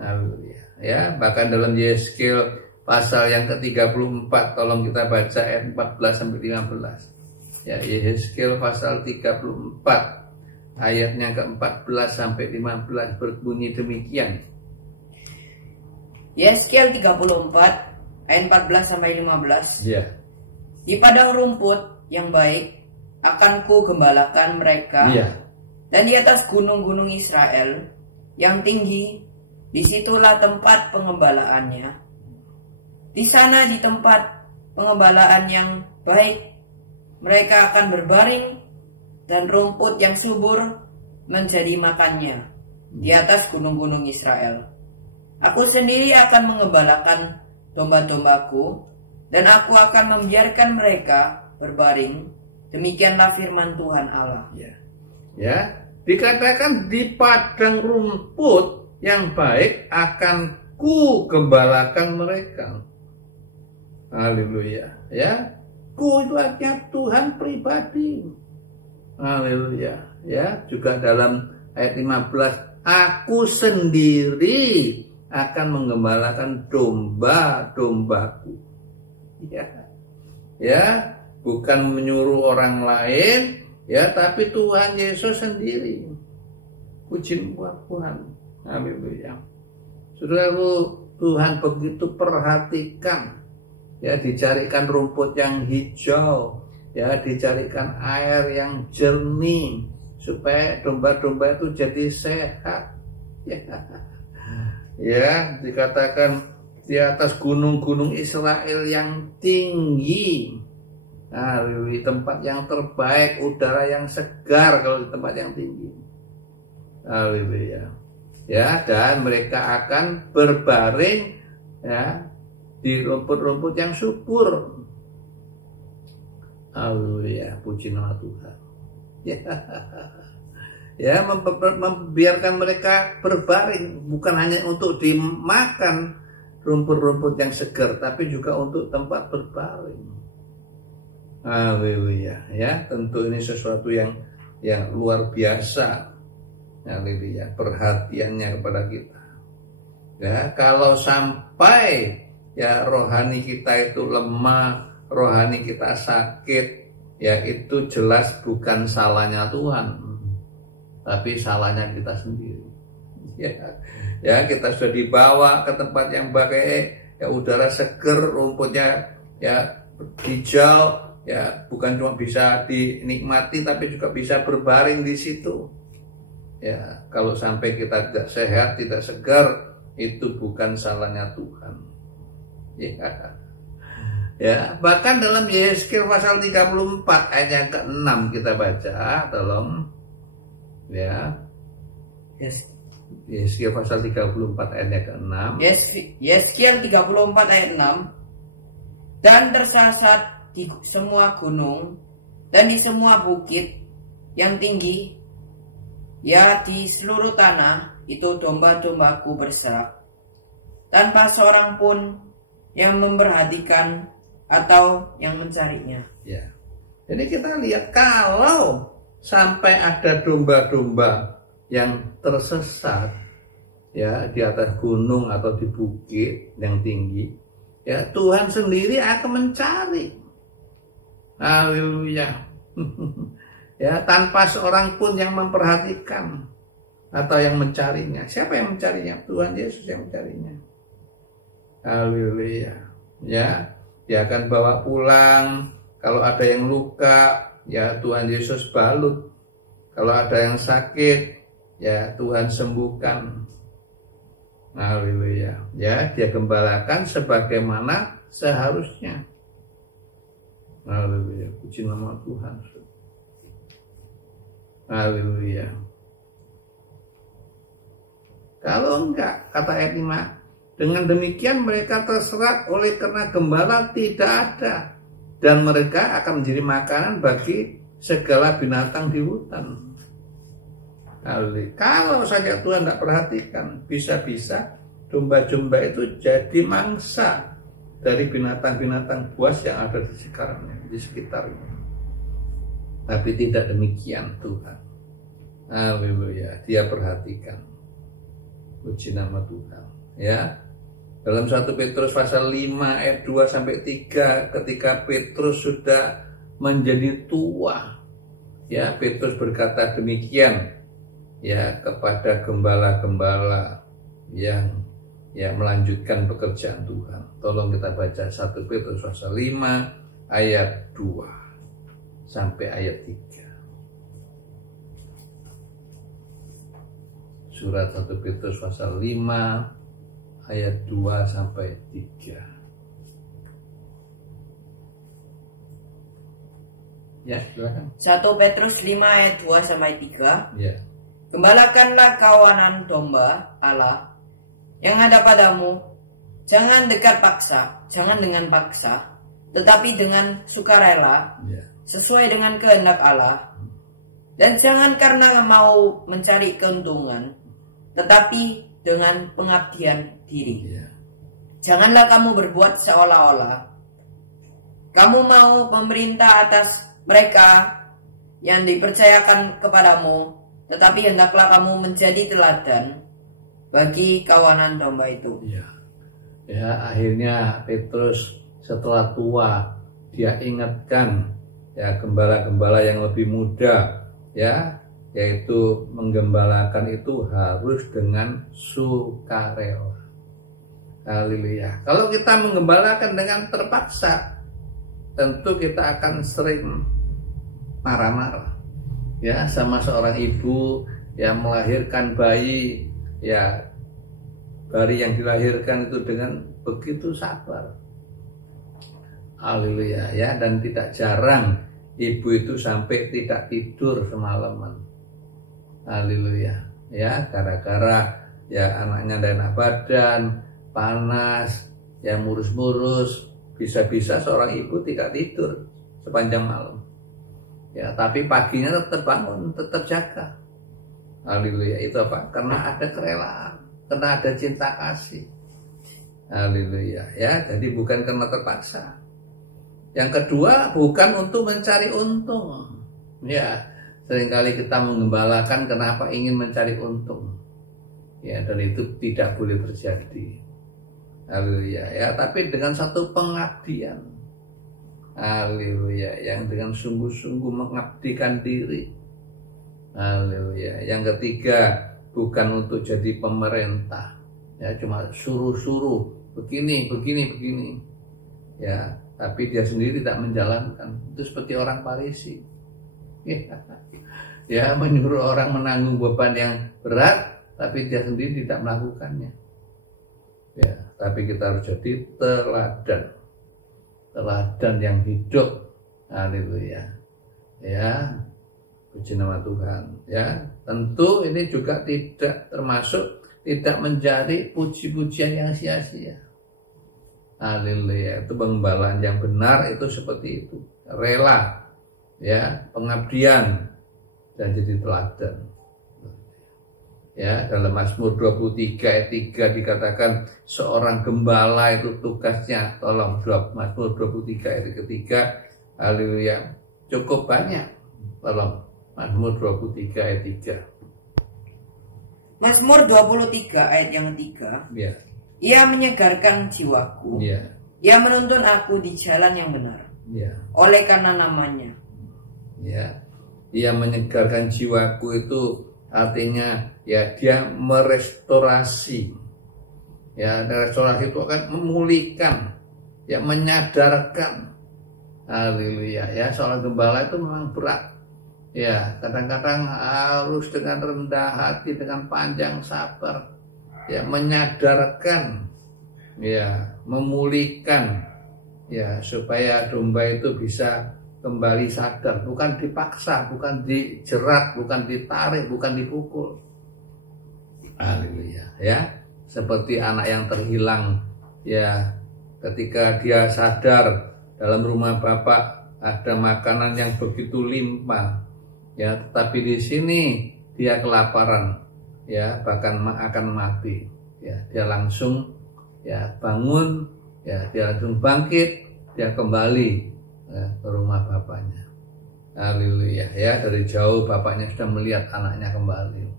Haleluya. Ya, bahkan dalam Yeskel pasal yang ke-34, tolong kita baca ayat 14 sampai 15. Ya, Yeskel pasal 34 ayatnya ke-14 sampai 15 berbunyi demikian. Yeskel 34 ayat 14 sampai 15. Ya. Di padang rumput yang baik akan ku gembalakan mereka. Ya. Dan di atas gunung-gunung Israel yang tinggi, disitulah tempat pengembalaannya. Di sana di tempat pengembalaan yang baik, mereka akan berbaring dan rumput yang subur menjadi makannya di atas gunung-gunung Israel. Aku sendiri akan mengembalakan domba-dombaku dan aku akan membiarkan mereka berbaring. Demikianlah firman Tuhan Allah. Ya, dikatakan di padang rumput yang baik akan ku gembalakan mereka. Haleluya. Ya, ku itu artinya Tuhan pribadi. Haleluya. Ya, juga dalam ayat 15, aku sendiri akan menggembalakan domba-dombaku. Ya, bukan menyuruh orang lain. Ya, tapi Tuhan Yesus sendiri. Puji Tuhan. Haleluya. Saudaraku, Tuhan begitu perhatikan. Ya, dicarikan rumput yang hijau. Ya, dicarikan air yang jernih. Supaya domba-domba itu jadi sehat. Ya, dikatakan di atas gunung-gunung Israel yang tinggi. Nah, di tempat yang terbaik, udara yang segar kalau di tempat yang tinggi. Haleluya. Ya, dan mereka akan berbaring ya di rumput-rumput yang subur. Haleluya, puji nama Tuhan. Ya, membiarkan mereka berbaring bukan hanya untuk dimakan rumput-rumput yang segar, tapi juga untuk tempat berbaring. Haleluya. Ya, tentu ini sesuatu yang luar biasa. Haleluya, perhatiannya kepada kita. Ya, kalau sampai ya rohani kita itu lemah, rohani kita sakit, ya itu jelas bukan salahnya Tuhan, tapi salahnya kita sendiri. Ya, kita sudah dibawa ke tempat yang baik, ya udara seger, rumputnya ya hijau. Ya, bukan cuma bisa dinikmati tapi juga bisa berbaring di situ. Ya, kalau sampai kita tidak sehat, tidak segar, itu bukan salahnya Tuhan. Ya, bahkan dalam Yeskel pasal 34 ayat yang ke-6 kita baca, tolong. Ya. Yeskel pasal 34 ayat yang ke-6. Yeskel 34 ayat 6. Dan tersesat di semua gunung dan di semua bukit yang tinggi, ya di seluruh tanah itu domba-dombaku berserak, tanpa seorang pun yang memperhatikan atau yang mencarinya. Ya. Jadi kita lihat kalau sampai ada domba-domba yang tersesat ya di atas gunung atau di bukit yang tinggi, ya Tuhan sendiri akan mencari. Haleluya. Ya, tanpa seorang pun yang memperhatikan atau yang mencarinya. Siapa yang mencarinya? Tuhan Yesus yang mencarinya. Haleluya. Ya, dia akan bawa pulang. Kalau ada yang luka, ya Tuhan Yesus balut. Kalau ada yang sakit, ya Tuhan sembuhkan. Haleluya. Ya, dia gembalakan sebagaimana seharusnya. Haleluya. Puji nama Tuhan. Haleluya. Kalau enggak, kata ayat 5, dengan demikian mereka terserat oleh karena gembala tidak ada, dan mereka akan menjadi makanan bagi segala binatang di hutan. Haleluya. Kalau saja Tuhan tidak perhatikan, bisa-bisa domba-domba itu jadi mangsa dari binatang-binatang buas yang ada di sekitarnya. Tapi tidak demikian Tuhan. Haleluya. Dia perhatikan. Puji nama Tuhan. Ya. Dalam 1 Petrus pasal 5 ayat 2 sampai 3, ketika Petrus sudah menjadi tua, ya Petrus berkata demikian ya kepada gembala-gembala yang melanjutkan pekerjaan Tuhan. Tolong kita baca 1 Petrus pasal 5 ayat 2 sampai ayat 3. Surat 1 Petrus pasal 5 ayat 2 sampai 3. Ya, silakan. 1 Petrus 5 ayat 2 sampai 3. Ya. Gembalakanlah kawanan domba Allah yang ada padamu, jangan dekat paksa, jangan dengan paksa, tetapi dengan sukarela, Ya. sesuai dengan kehendak Allah. Dan jangan karena mau mencari keuntungan, tetapi dengan pengabdian diri. Ya. Janganlah kamu berbuat seolah-olah kamu mau pemerintah atas mereka yang dipercayakan kepadamu, tetapi hendaklah kamu menjadi teladan bagi kawanan domba itu. Ya. Ya, akhirnya Petrus setelah tua dia ingatkan ya gembala-gembala yang lebih muda, ya, yaitu menggembalakan itu harus dengan sukarela. Haleluya. Kalau kita menggembalakan dengan terpaksa, tentu kita akan sering marah-marah. Ya, sama seorang ibu yang melahirkan bayi, ya bayi yang dilahirkan itu dengan begitu sabar. Haleluya, ya, dan tidak jarang ibu itu sampai tidak tidur semalaman. Haleluya, ya, gara-gara ya anaknya ada enak badan, panas, ya murus-murus, bisa-bisa seorang ibu tidak tidur sepanjang malam. Ya, tapi paginya tetap bangun, tetap jaga. Haleluya, itu apa? Karena ada kerelaan, karena ada cinta kasih. Haleluya, ya, jadi bukan karena terpaksa. Yang kedua, bukan untuk mencari untung. Ya, seringkali kita menggembalakan kenapa ingin mencari untung. Ya, dan itu tidak boleh terjadi. Haleluya, ya, tapi dengan satu pengabdian. Haleluya, yang dengan sungguh-sungguh mengabdikan diri. Haleluya. Yang ketiga, bukan untuk jadi pemerintah. Ya, cuma suruh-suruh begini. Ya, tapi dia sendiri tidak menjalankan. Itu seperti orang Farisi. Ya, menyuruh orang menanggung beban yang berat, tapi dia sendiri tidak melakukannya. Ya, tapi kita harus jadi teladan yang hidup. Haleluya. Ya, puji nama Tuhan. Ya, tentu ini juga tidak termasuk tidak mencari puji-pujian yang sia-sia. Haleluya. Itu penggembalaan yang benar itu seperti itu. Rela. ya, pengabdian dan jadi teladan. Ya, dalam Mazmur 23 ayat 3 dikatakan seorang gembala itu tugasnya, tolong Mazmur 23 ayat ketiga, haleluya, cukup banyak. Tolong Mazmur 23 ayat 3. Mazmur 23 ayat yang ketiga. Ya. Ia menyegarkan jiwaku. Ya. Ia menuntun aku di jalan yang benar. Ya. Oleh karena namanya. Ya. Ia menyegarkan jiwaku itu artinya ya dia merestorasi. Ya, restorasi itu akan memulihkan, ya menyadarkan. Haleluya. Ya, seorang gembala itu memang berat. Ya, kadang-kadang harus dengan rendah hati, dengan panjang sabar, ya menyadarkan, ya memulihkan, ya supaya domba itu bisa kembali sadar, bukan dipaksa, bukan dijerat, bukan ditarik, bukan dipukul. Haleluya, ya. Seperti anak yang terhilang, ya ketika dia sadar dalam rumah bapak ada makanan yang begitu limpah, ya tetapi di sini dia kelaparan, ya bahkan akan mati, ya dia langsung ya bangun, ya dia langsung bangkit, dia kembali ya, ke rumah bapaknya. Haleluya, ya dari jauh bapaknya sudah melihat anaknya kembali.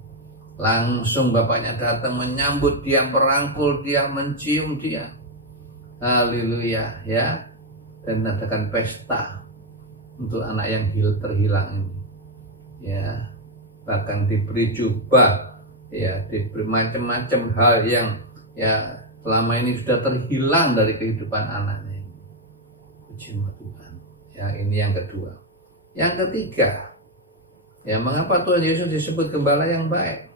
Langsung bapaknya datang menyambut dia, merangkul dia, mencium dia. Haleluya, ya. Dan mengadakan pesta untuk anak yang terhilang ini. Ya, bahkan diberi jubah, ya diberi macam-macam hal yang ya selama ini sudah terhilang dari kehidupan anaknya. Puji Tuhan. Ya, ini yang kedua. Yang ketiga, ya mengapa Tuhan Yesus disebut gembala yang baik?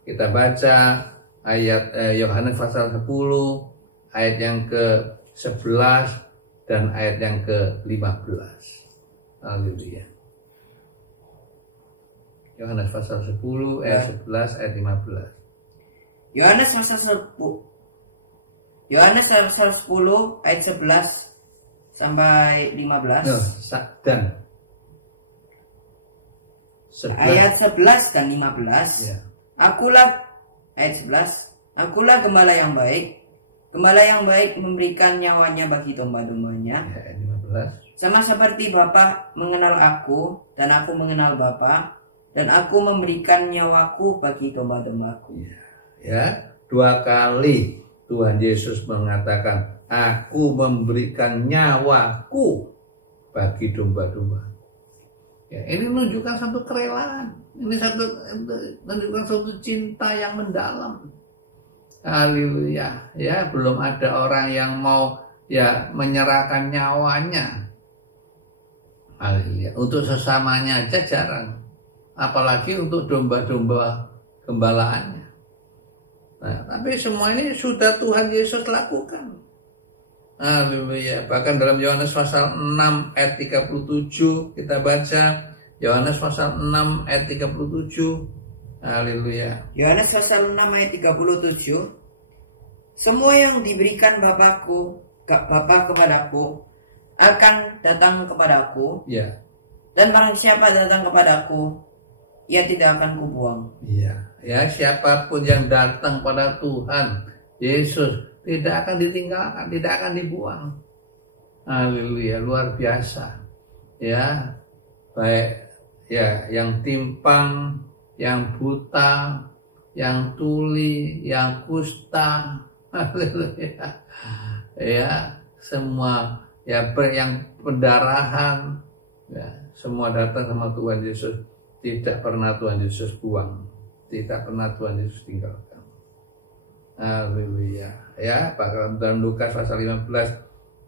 Kita baca ayat Yohanes pasal 10, ayat yang ke-11 dan ayat yang ke-15. Haleluya. Yohanes pasal 10 ayat 11 ayat 15. Yohanes pasal 10 ayat 11 sampai 15. No, dan 11. Ayat 11 dan 15. Ya. Akulah ayat 11. Akulah gembala yang baik. Gembala yang baik memberikan nyawanya bagi domba-dombanya. Ya, ayat 15. Sama seperti Bapa mengenal aku dan aku mengenal Bapa, dan aku memberikan nyawaku bagi domba-dombaku. Ya, dua kali Tuhan Yesus mengatakan, aku memberikan nyawaku bagi domba-domba. Ya, ini menunjukkan satu kerelaan. Ini menunjukkan satu cinta yang mendalam. Haleluya. Ya, belum ada orang yang mau ya menyerahkan nyawanya. Haleluya. Untuk sesamanya aja jarang. Apalagi untuk domba-domba gembalaannya. Nah, tapi semua ini sudah Tuhan Yesus lakukan. Haleluya. Bahkan dalam Yohanes pasal 6 ayat 37 kita baca Yohanes pasal 6 ayat 37. Haleluya. Yohanes pasal 6 ayat 37. Semua yang diberikan Bapa kepadaku akan datang kepadaku. Ya. Dan barang siapa datang kepadaku, ia tidak akan kubuang. Iya, ya siapapun yang datang pada Tuhan Yesus tidak akan ditinggalkan, tidak akan dibuang. Haleluya, luar biasa. Ya, baik ya yang timpang, yang buta, yang tuli, yang kusta. Haleluya. Ya, semua ya yang pendarahan, ya semua datang sama Tuhan Yesus. Tidak pernah Tuhan Yesus buang, tidak pernah Tuhan Yesus tinggalkan. Haleluya. Ya, bahkan dalam Lukas pasal 15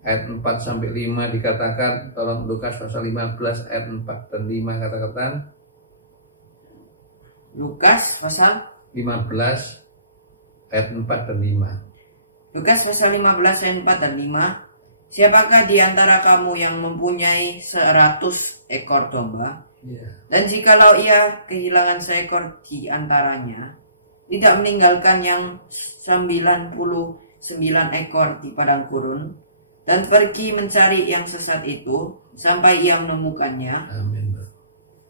ayat 4 sampai 5 dikatakan, tolong Lukas pasal 15 ayat 4 dan 5 kata-kata. Lukas pasal 15 ayat 4 dan 5. Lukas pasal 15 ayat 4 dan 5. Siapakah di antara kamu yang mempunyai 100 ekor domba? Dan jikalau ia kehilangan seekor di antaranya, tidak meninggalkan yang 99 ekor di padang gurun, dan pergi mencari yang sesat itu sampai ia menemukannya. Amin.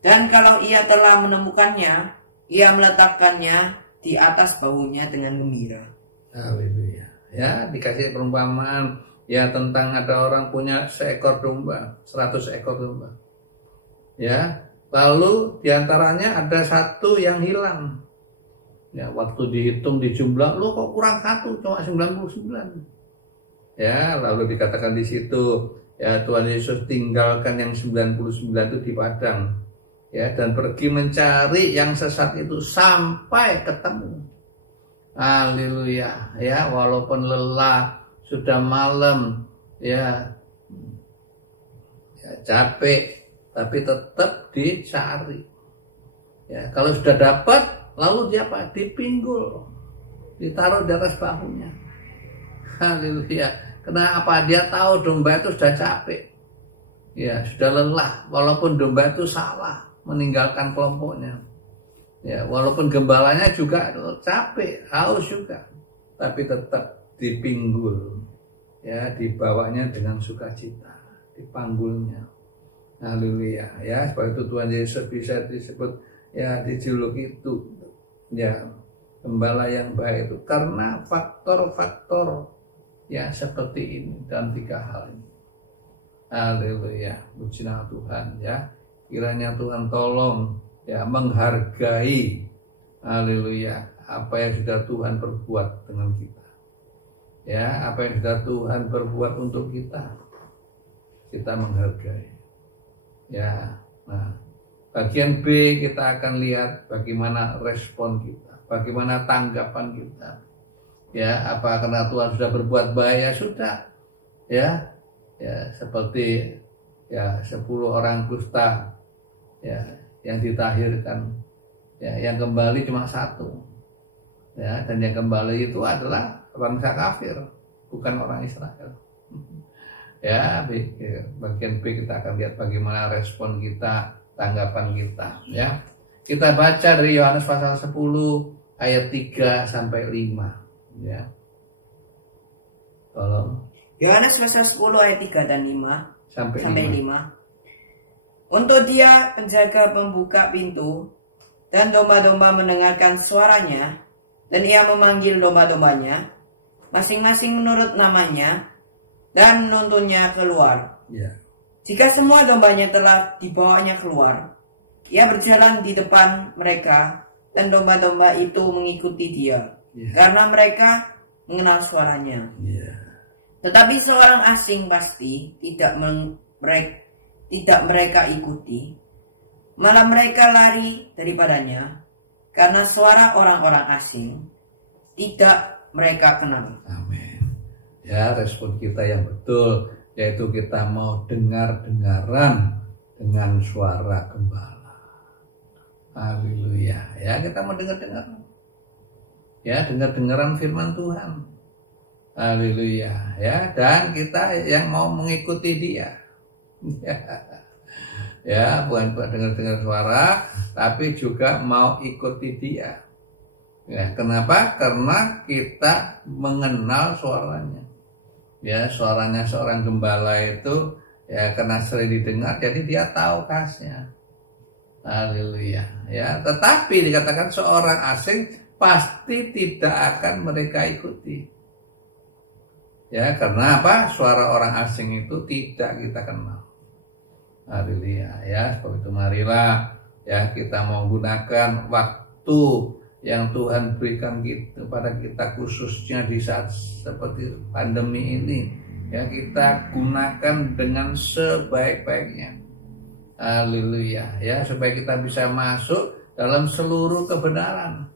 Dan kalau ia telah menemukannya, ia meletakkannya di atas bahunya dengan gembira. Haleluya. Ya, dikasih perumpamaan ya tentang ada orang punya seekor domba, 100 ekor domba. Ya, lalu diantaranya ada satu yang hilang. Ya, waktu dihitung dijumlah, lo kok kurang satu, cuma 99. Ya, lalu dikatakan di situ, ya Tuhan Yesus tinggalkan yang 99 itu di padang. Ya, dan pergi mencari yang sesat itu sampai ketemu. Haleluya. Ya, walaupun lelah, sudah malam, ya capek, tapi tetap dicari. Ya, kalau sudah dapat, lalu dia apa? Dipinggul, ditaruh di atas bahunya. Haleluya. Kenapa? Dia tahu domba itu sudah capek. Ya, sudah lelah, walaupun domba itu salah meninggalkan kelompoknya. Ya, walaupun gembalanya juga capek, haus juga, tapi tetap dipinggul. Ya, dibawanya dengan sukacita, dipanggulnya. Haleluya. Ya, sebab itu Tuhan Yesus bisa disebut ya dijuluki itu ya gembala yang baik itu karena faktor-faktor ya seperti ini dan 3 hal ini. Haleluya. Puji nama Tuhan ya. Kiranya Tuhan tolong ya menghargai haleluya apa yang sudah Tuhan perbuat dengan kita. Ya, apa yang sudah Tuhan perbuat untuk kita. Kita menghargai. Ya. Nah, bagian B kita akan lihat bagaimana respon kita, bagaimana tanggapan kita. Ya, apa karena Tuhan sudah berbuat baik ya sudah. Ya. Ya, seperti ya 10 orang kusta ya yang ditahirkan ya yang kembali cuma 1 ya, dan yang kembali itu adalah bangsa kafir, bukan orang Israel. Ya, bagian B kita akan lihat bagaimana respon kita, tanggapan kita ya. Kita baca dari Yohanes pasal 10 ayat 3 sampai 5 ya. Tolong. Yohanes pasal 10 ayat 3 dan 5 sampai 5. Untuk dia penjaga pembuka pintu, dan domba-domba mendengarkan suaranya, dan ia memanggil domba-dombanya, masing-masing menurut namanya, dan menuntunnya keluar. Ya. Jika semua dombanya telah dibawanya keluar, ia berjalan di depan mereka, dan domba-domba itu mengikuti dia, karena mereka mengenal suaranya. Tetapi seorang asing pasti tidak mereka ikuti, malah mereka lari daripadanya, karena suara orang-orang asing tidak mereka kenal. Amin. Ya, respon kita yang betul, yaitu kita mau dengar-dengaran dengan suara gembala. Haleluya. Ya, kita mau dengar-dengar. Ya, dengar-dengaran firman Tuhan. Haleluya. Ya, dan kita yang mau mengikuti dia. Ya, bukan dengar-dengar suara, tapi juga mau ikuti dia. Ya, kenapa? Karena kita mengenal suaranya. Ya, suaranya seorang gembala itu ya karena sering didengar, jadi dia tahu khasnya. Haleluya. Ya, tetapi dikatakan seorang asing pasti tidak akan mereka ikuti. Ya, karena apa? Suara orang asing itu tidak kita kenal. Haleluya. Ya, sebab itu marilah ya kita mau gunakan waktu yang Tuhan berikan kepada kita khususnya di saat seperti pandemi ini. Ya, kita gunakan dengan sebaik-baiknya. Haleluya. Ya, supaya kita bisa masuk dalam seluruh kebenaran.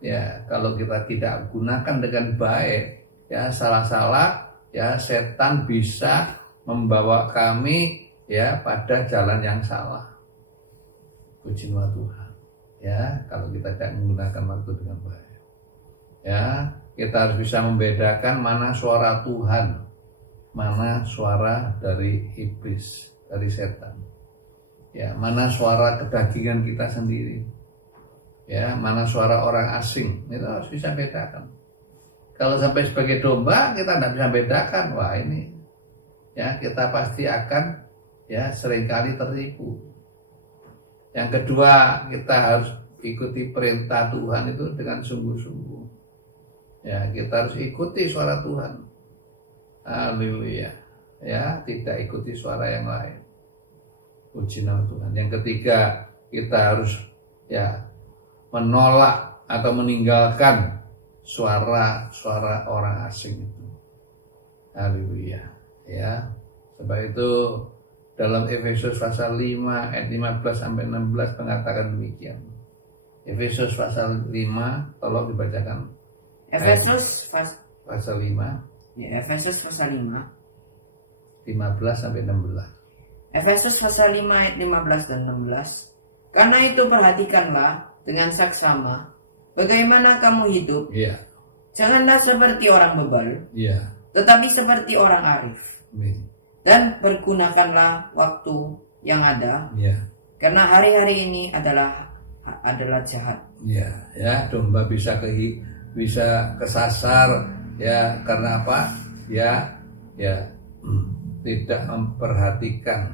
Ya, kalau kita tidak gunakan dengan baik, ya salah-salah, ya setan bisa membawa kami ya pada jalan yang salah. Puji nama Tuhan. Ya, kalau kita tidak menggunakan waktu dengan baik. Ya, kita harus bisa membedakan mana suara Tuhan, mana suara dari iblis, dari setan. Ya, mana suara kedagingan kita sendiri. Ya, mana suara orang asing. Itu harus bisa bedakan. Kalau sampai sebagai domba kita tidak bisa bedakan, wah ini ya kita pasti akan ya seringkali tertipu. Yang kedua, kita harus ikuti perintah Tuhan itu dengan sungguh-sungguh. Ya, kita harus ikuti suara Tuhan. Haleluya. Ya, tidak ikuti suara yang lain. Puji nama Tuhan. Yang ketiga, kita harus ya menolak atau meninggalkan suara-suara orang asing itu. Haleluya. Ya. Sebab itu dalam Efesus pasal 5 ayat 15 sampai 16 mengatakan demikian. Efesus pasal 5, tolong dibacakan. Efesus pasal 5. Ya, Efesus pasal 5 15 sampai 16. Efesus pasal 5 ayat 15 dan 16. Karena itu perhatikanlah dengan saksama bagaimana kamu hidup. Iya. Janganlah seperti orang bebal, Iya. tetapi seperti orang arif. Amin. Dan pergunakanlah waktu yang ada, Iya. karena hari-hari ini adalah jahat. Iya, ya, domba bisa kesasar ya karena apa? Ya tidak memperhatikan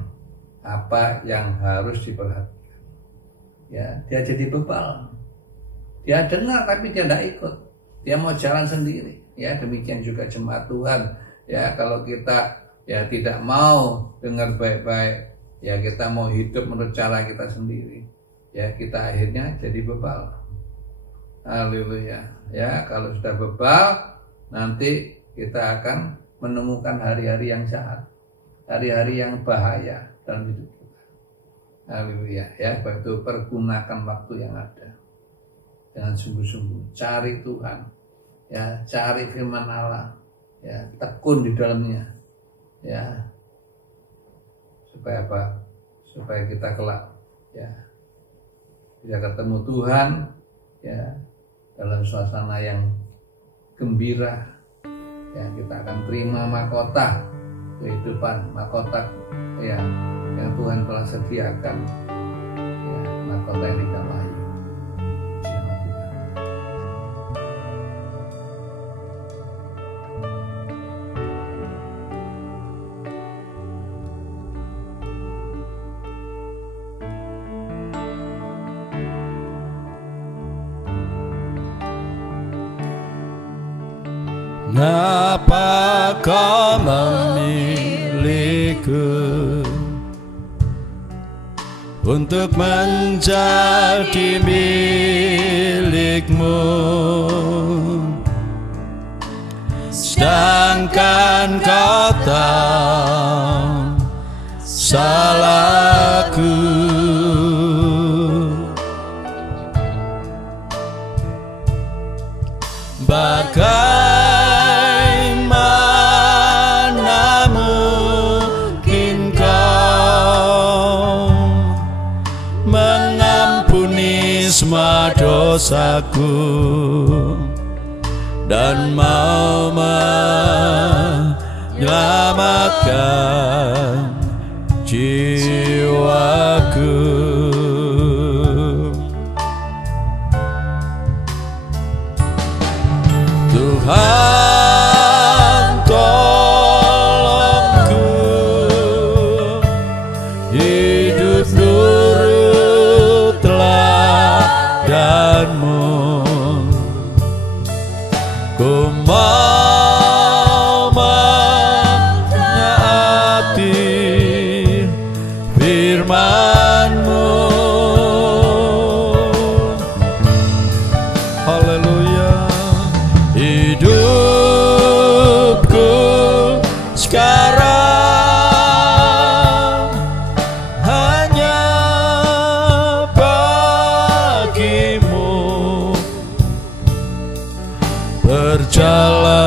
apa yang harus diperhatikan. Ya, dia jadi bebal. Dia dengar tapi dia tidak ikut. Dia mau jalan sendiri. Ya, demikian juga jemaat Tuhan. Ya, kalau kita ya tidak mau dengar baik-baik, ya kita mau hidup menurut cara kita sendiri, ya kita akhirnya jadi bebal. Haleluya. Ya, kalau sudah bebal, nanti kita akan menemukan hari-hari yang jahat, hari-hari yang bahaya dalam hidup kita. Haleluya. Ya, itu pergunakan waktu yang ada dengan sungguh-sungguh, cari Tuhan, ya cari firman Allah, ya tekun di dalamnya, ya supaya apa? Supaya kita kelak ya bisa ketemu Tuhan ya dalam suasana yang gembira, ya kita akan terima mahkota kehidupan, mahkota ya yang Tuhan telah sediakan, ya mahkota yang tidak lain. Ngapa kau memilihku untuk menjadi milikmu, sedangkan kau tahu salahku. Bagaimana mungkin kau mengampuni semua dosaku dan mau menyelamatkan jiwaku. Tuhan, tolongku hidup nurut teladanmu. Ku mau menaati firman-Mu. Haleluya. Hidupku sekarang hanya bagimu, berjalan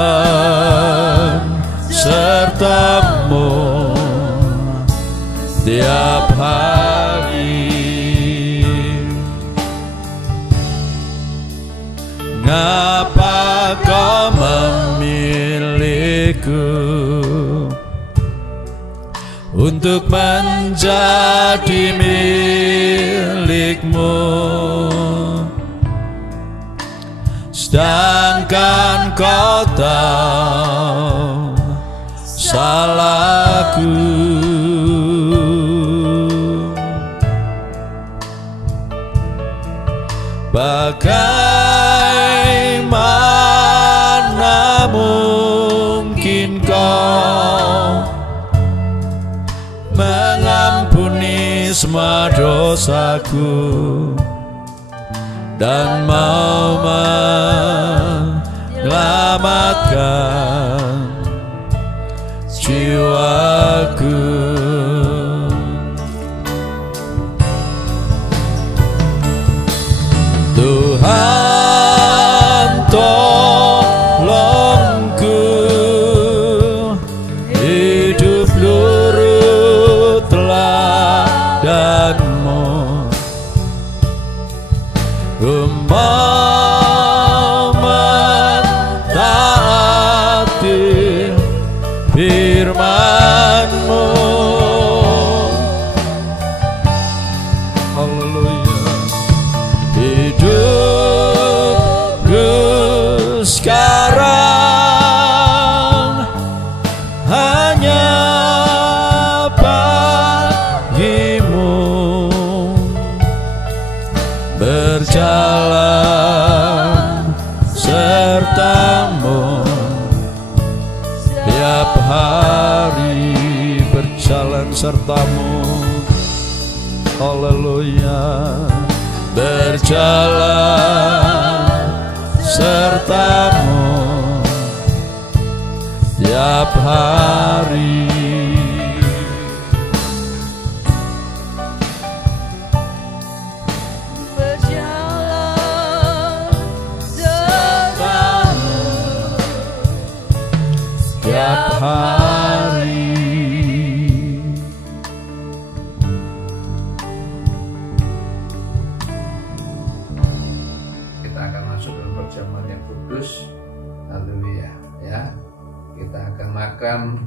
sertamu tiap hari. Ngapa kau memilihku untuk menjadi milikmu, sedangkan kau tahu salahku. Bagaimana mungkin kau mengampuni semua dosaku dan mau menyelamatkan jiwaku. Tuhan tolongku, hidup nurut teladan-Mu, mau mentaati firman-Mu. Haleluya. Hidupku sekarang hanya bagi-Mu, berjalan serta-Mu tiap hari, berjalan serta-Mu. Haleluya. Berjalan serta-Mu tiap hari. Berjalan serta-Mu Tiap hari. Kita akan masuk dalam perjamuan yang kudus. Haleluya, ya. Kita akan makan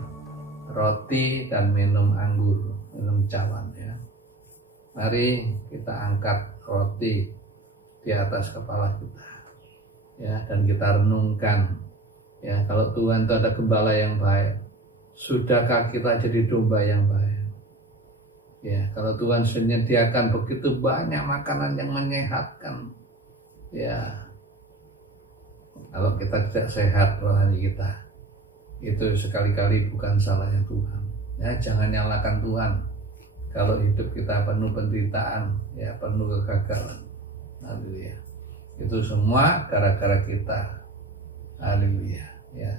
roti dan minum anggur, minum cawan, ya. Mari kita angkat roti di atas kepala kita, ya, dan kita renungkan, ya, kalau Tuhan itu ada gembala yang baik, sudahkah kita jadi domba yang baik? Ya, kalau Tuhan menyediakan begitu banyak makanan yang menyehatkan, ya, kalau kita tidak sehat rohani kita, itu sekali-kali bukan salahnya Tuhan. Ya, jangan nyalakan Tuhan kalau hidup kita penuh penderitaan, ya, penuh kegagalan. Haleluya. Itu semua gara-gara kita. Haleluya, ya.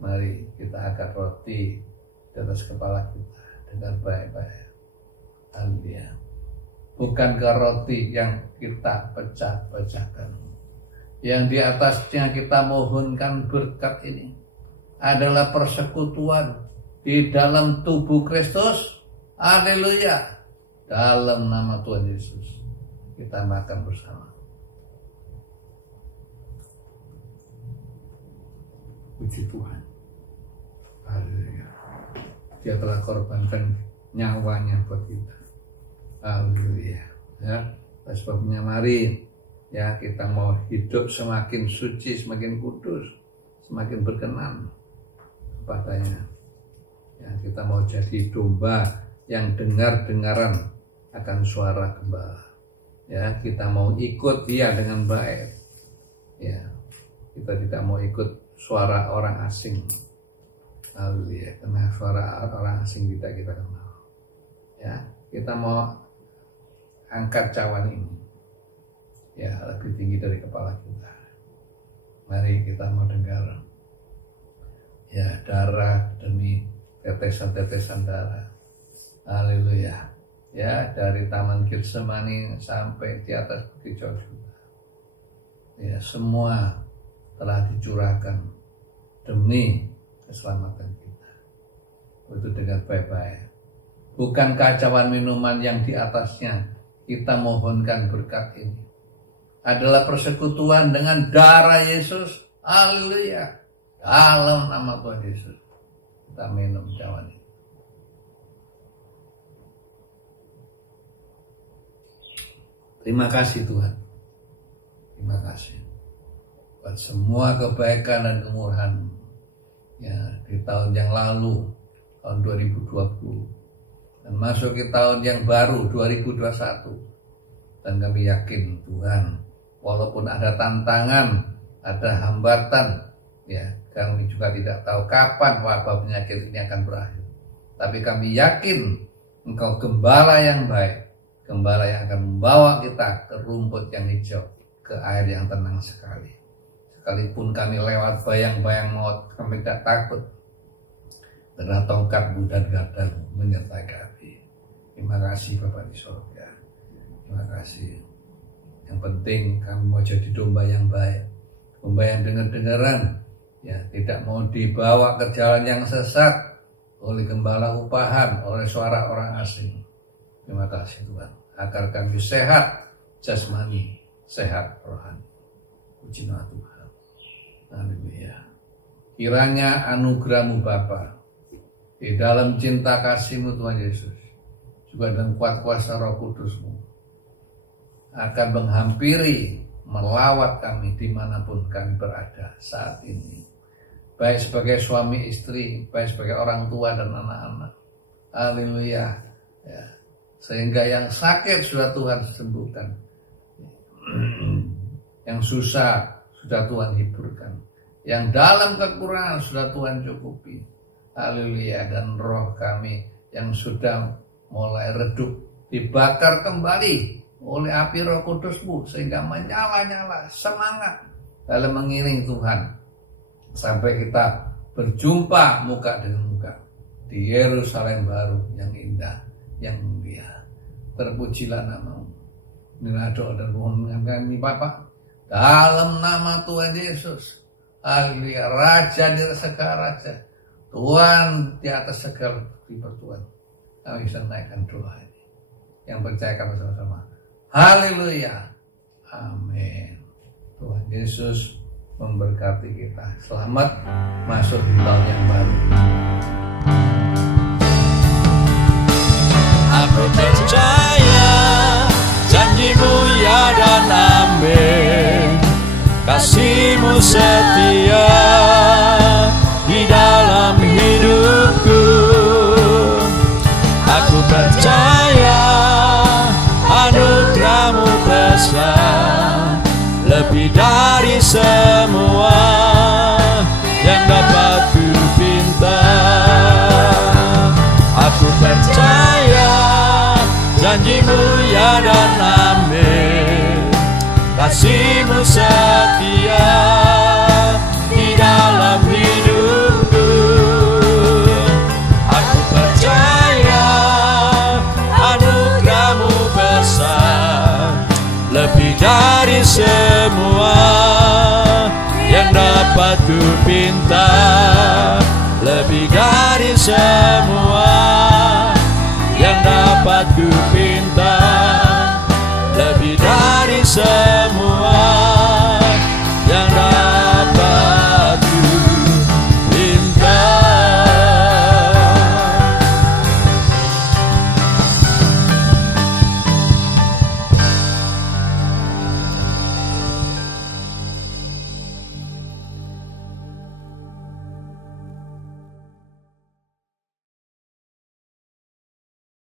Mari kita angkat roti di atas kepala kita dengan baik-baik. Haleluya. Bukankah roti yang kita pecah-pecahkan, yang di atasnya kita mohonkan berkat ini, adalah persekutuan di dalam tubuh Kristus. Haleluya. Dalam nama Tuhan Yesus kita makan bersama. Puji Tuhan. Haleluya. Dia telah korbankan nyawanya buat kita. Haleluya. Ya, sebabnya mari, ya, kita mau hidup semakin suci, semakin kudus, semakin berkenan kepadanya. Ya, kita mau jadi domba yang dengar-dengaran akan suara gembala. Ya, kita mau ikut Dia dengan baik. Ya, kita tidak mau ikut suara orang asing. Haleluya. Karena suara orang asing tidak kita kenal. Ya, kita mau angkat cawan ini, ya, lebih tinggi dari kepala kita. Mari kita mau dengar, ya, darah demi tetesan-tetesan darah. Haleluya. Ya, dari Taman Getsemani sampai di atas Bukit Golgota. Ya, semua telah dicurahkan demi keselamatan kita. Itu dengan baik-baik. Bukan kacauan minuman yang di atasnya kita mohonkan berkat ini, adalah persekutuan dengan darah Yesus. Haleluya. Dalam nama Tuhan Yesus kita minum cawan ini. Terima kasih Tuhan. Terima kasih buat semua kebaikan dan kemurahan, ya, di tahun yang lalu, tahun 2020, dan masuk ke tahun yang baru 2021. Dan kami yakin Tuhan walaupun ada tantangan, ada hambatan, ya kami juga tidak tahu kapan wabah penyakit ini akan berakhir. Tapi kami yakin Engkau gembala yang baik, gembala yang akan membawa kita ke rumput yang hijau, ke air yang tenang sekali. Sekalipun kami lewat bayang-bayang maut, kami tidak takut, karena tongkat-Mu dan gadamu menyertai kami. Terima kasih Bapa di surga. Terima kasih. Yang penting kami mau jadi domba yang baik, domba yang dengar-dengaran, ya tidak mau dibawa ke jalan yang sesat oleh gembala upahan, oleh suara orang asing. Terima kasih Tuhan, agar kami sehat jasmani, sehat rohani. Puji nama Tuhan. Haleluya. Kiranya anugerah-Mu Bapa, di dalam cinta kasih-Mu Tuhan Yesus, juga dengan kuat kuasa Roh Kudus-Mu, akan menghampiri, melawat kami dimanapun kami berada saat ini, baik sebagai suami istri, baik sebagai orang tua dan anak-anak. Haleluya, ya. Sehingga yang sakit sudah Tuhan sembuhkan, yang susah sudah Tuhan hiburkan, yang dalam kekurangan sudah Tuhan cukupi. Haleluya. Dan roh kami yang sudah mulai redup dibakar kembali oleh api Roh Kudus-Mu, sehingga menyala-nyala semangat dalam mengiring Tuhan sampai kita berjumpa muka dengan muka di Yerusalem baru yang indah, yang mulia. Terpujilah nama-Mu. Inilah doa dan mohon kami Bapa, dalam nama Tuhan Yesus. Haleluya. Raja di atas segala raja, Tuhan di atas segala Tuhan. Kami bisa naikkan doa ini. Yang percaya kami sama-sama. Haleluya. Amin. Tuhan Yesus memberkati kita. Selamat masuk di tahun yang baru. Aku percaya janji-Mu ya dan amin. Kasih-Mu setia di dalam hidupku. Aku percaya anugerah-Mu besar, lebih dari semua yang dapat ku pinta. Aku percaya janji-Mu ya dan amin. Kasih-Mu setia di dalam hidupku. Aku percaya anugerah-Mu besar, lebih dari semua yang dapat ku pinta, lebih dari semua yang dapat ku pinta.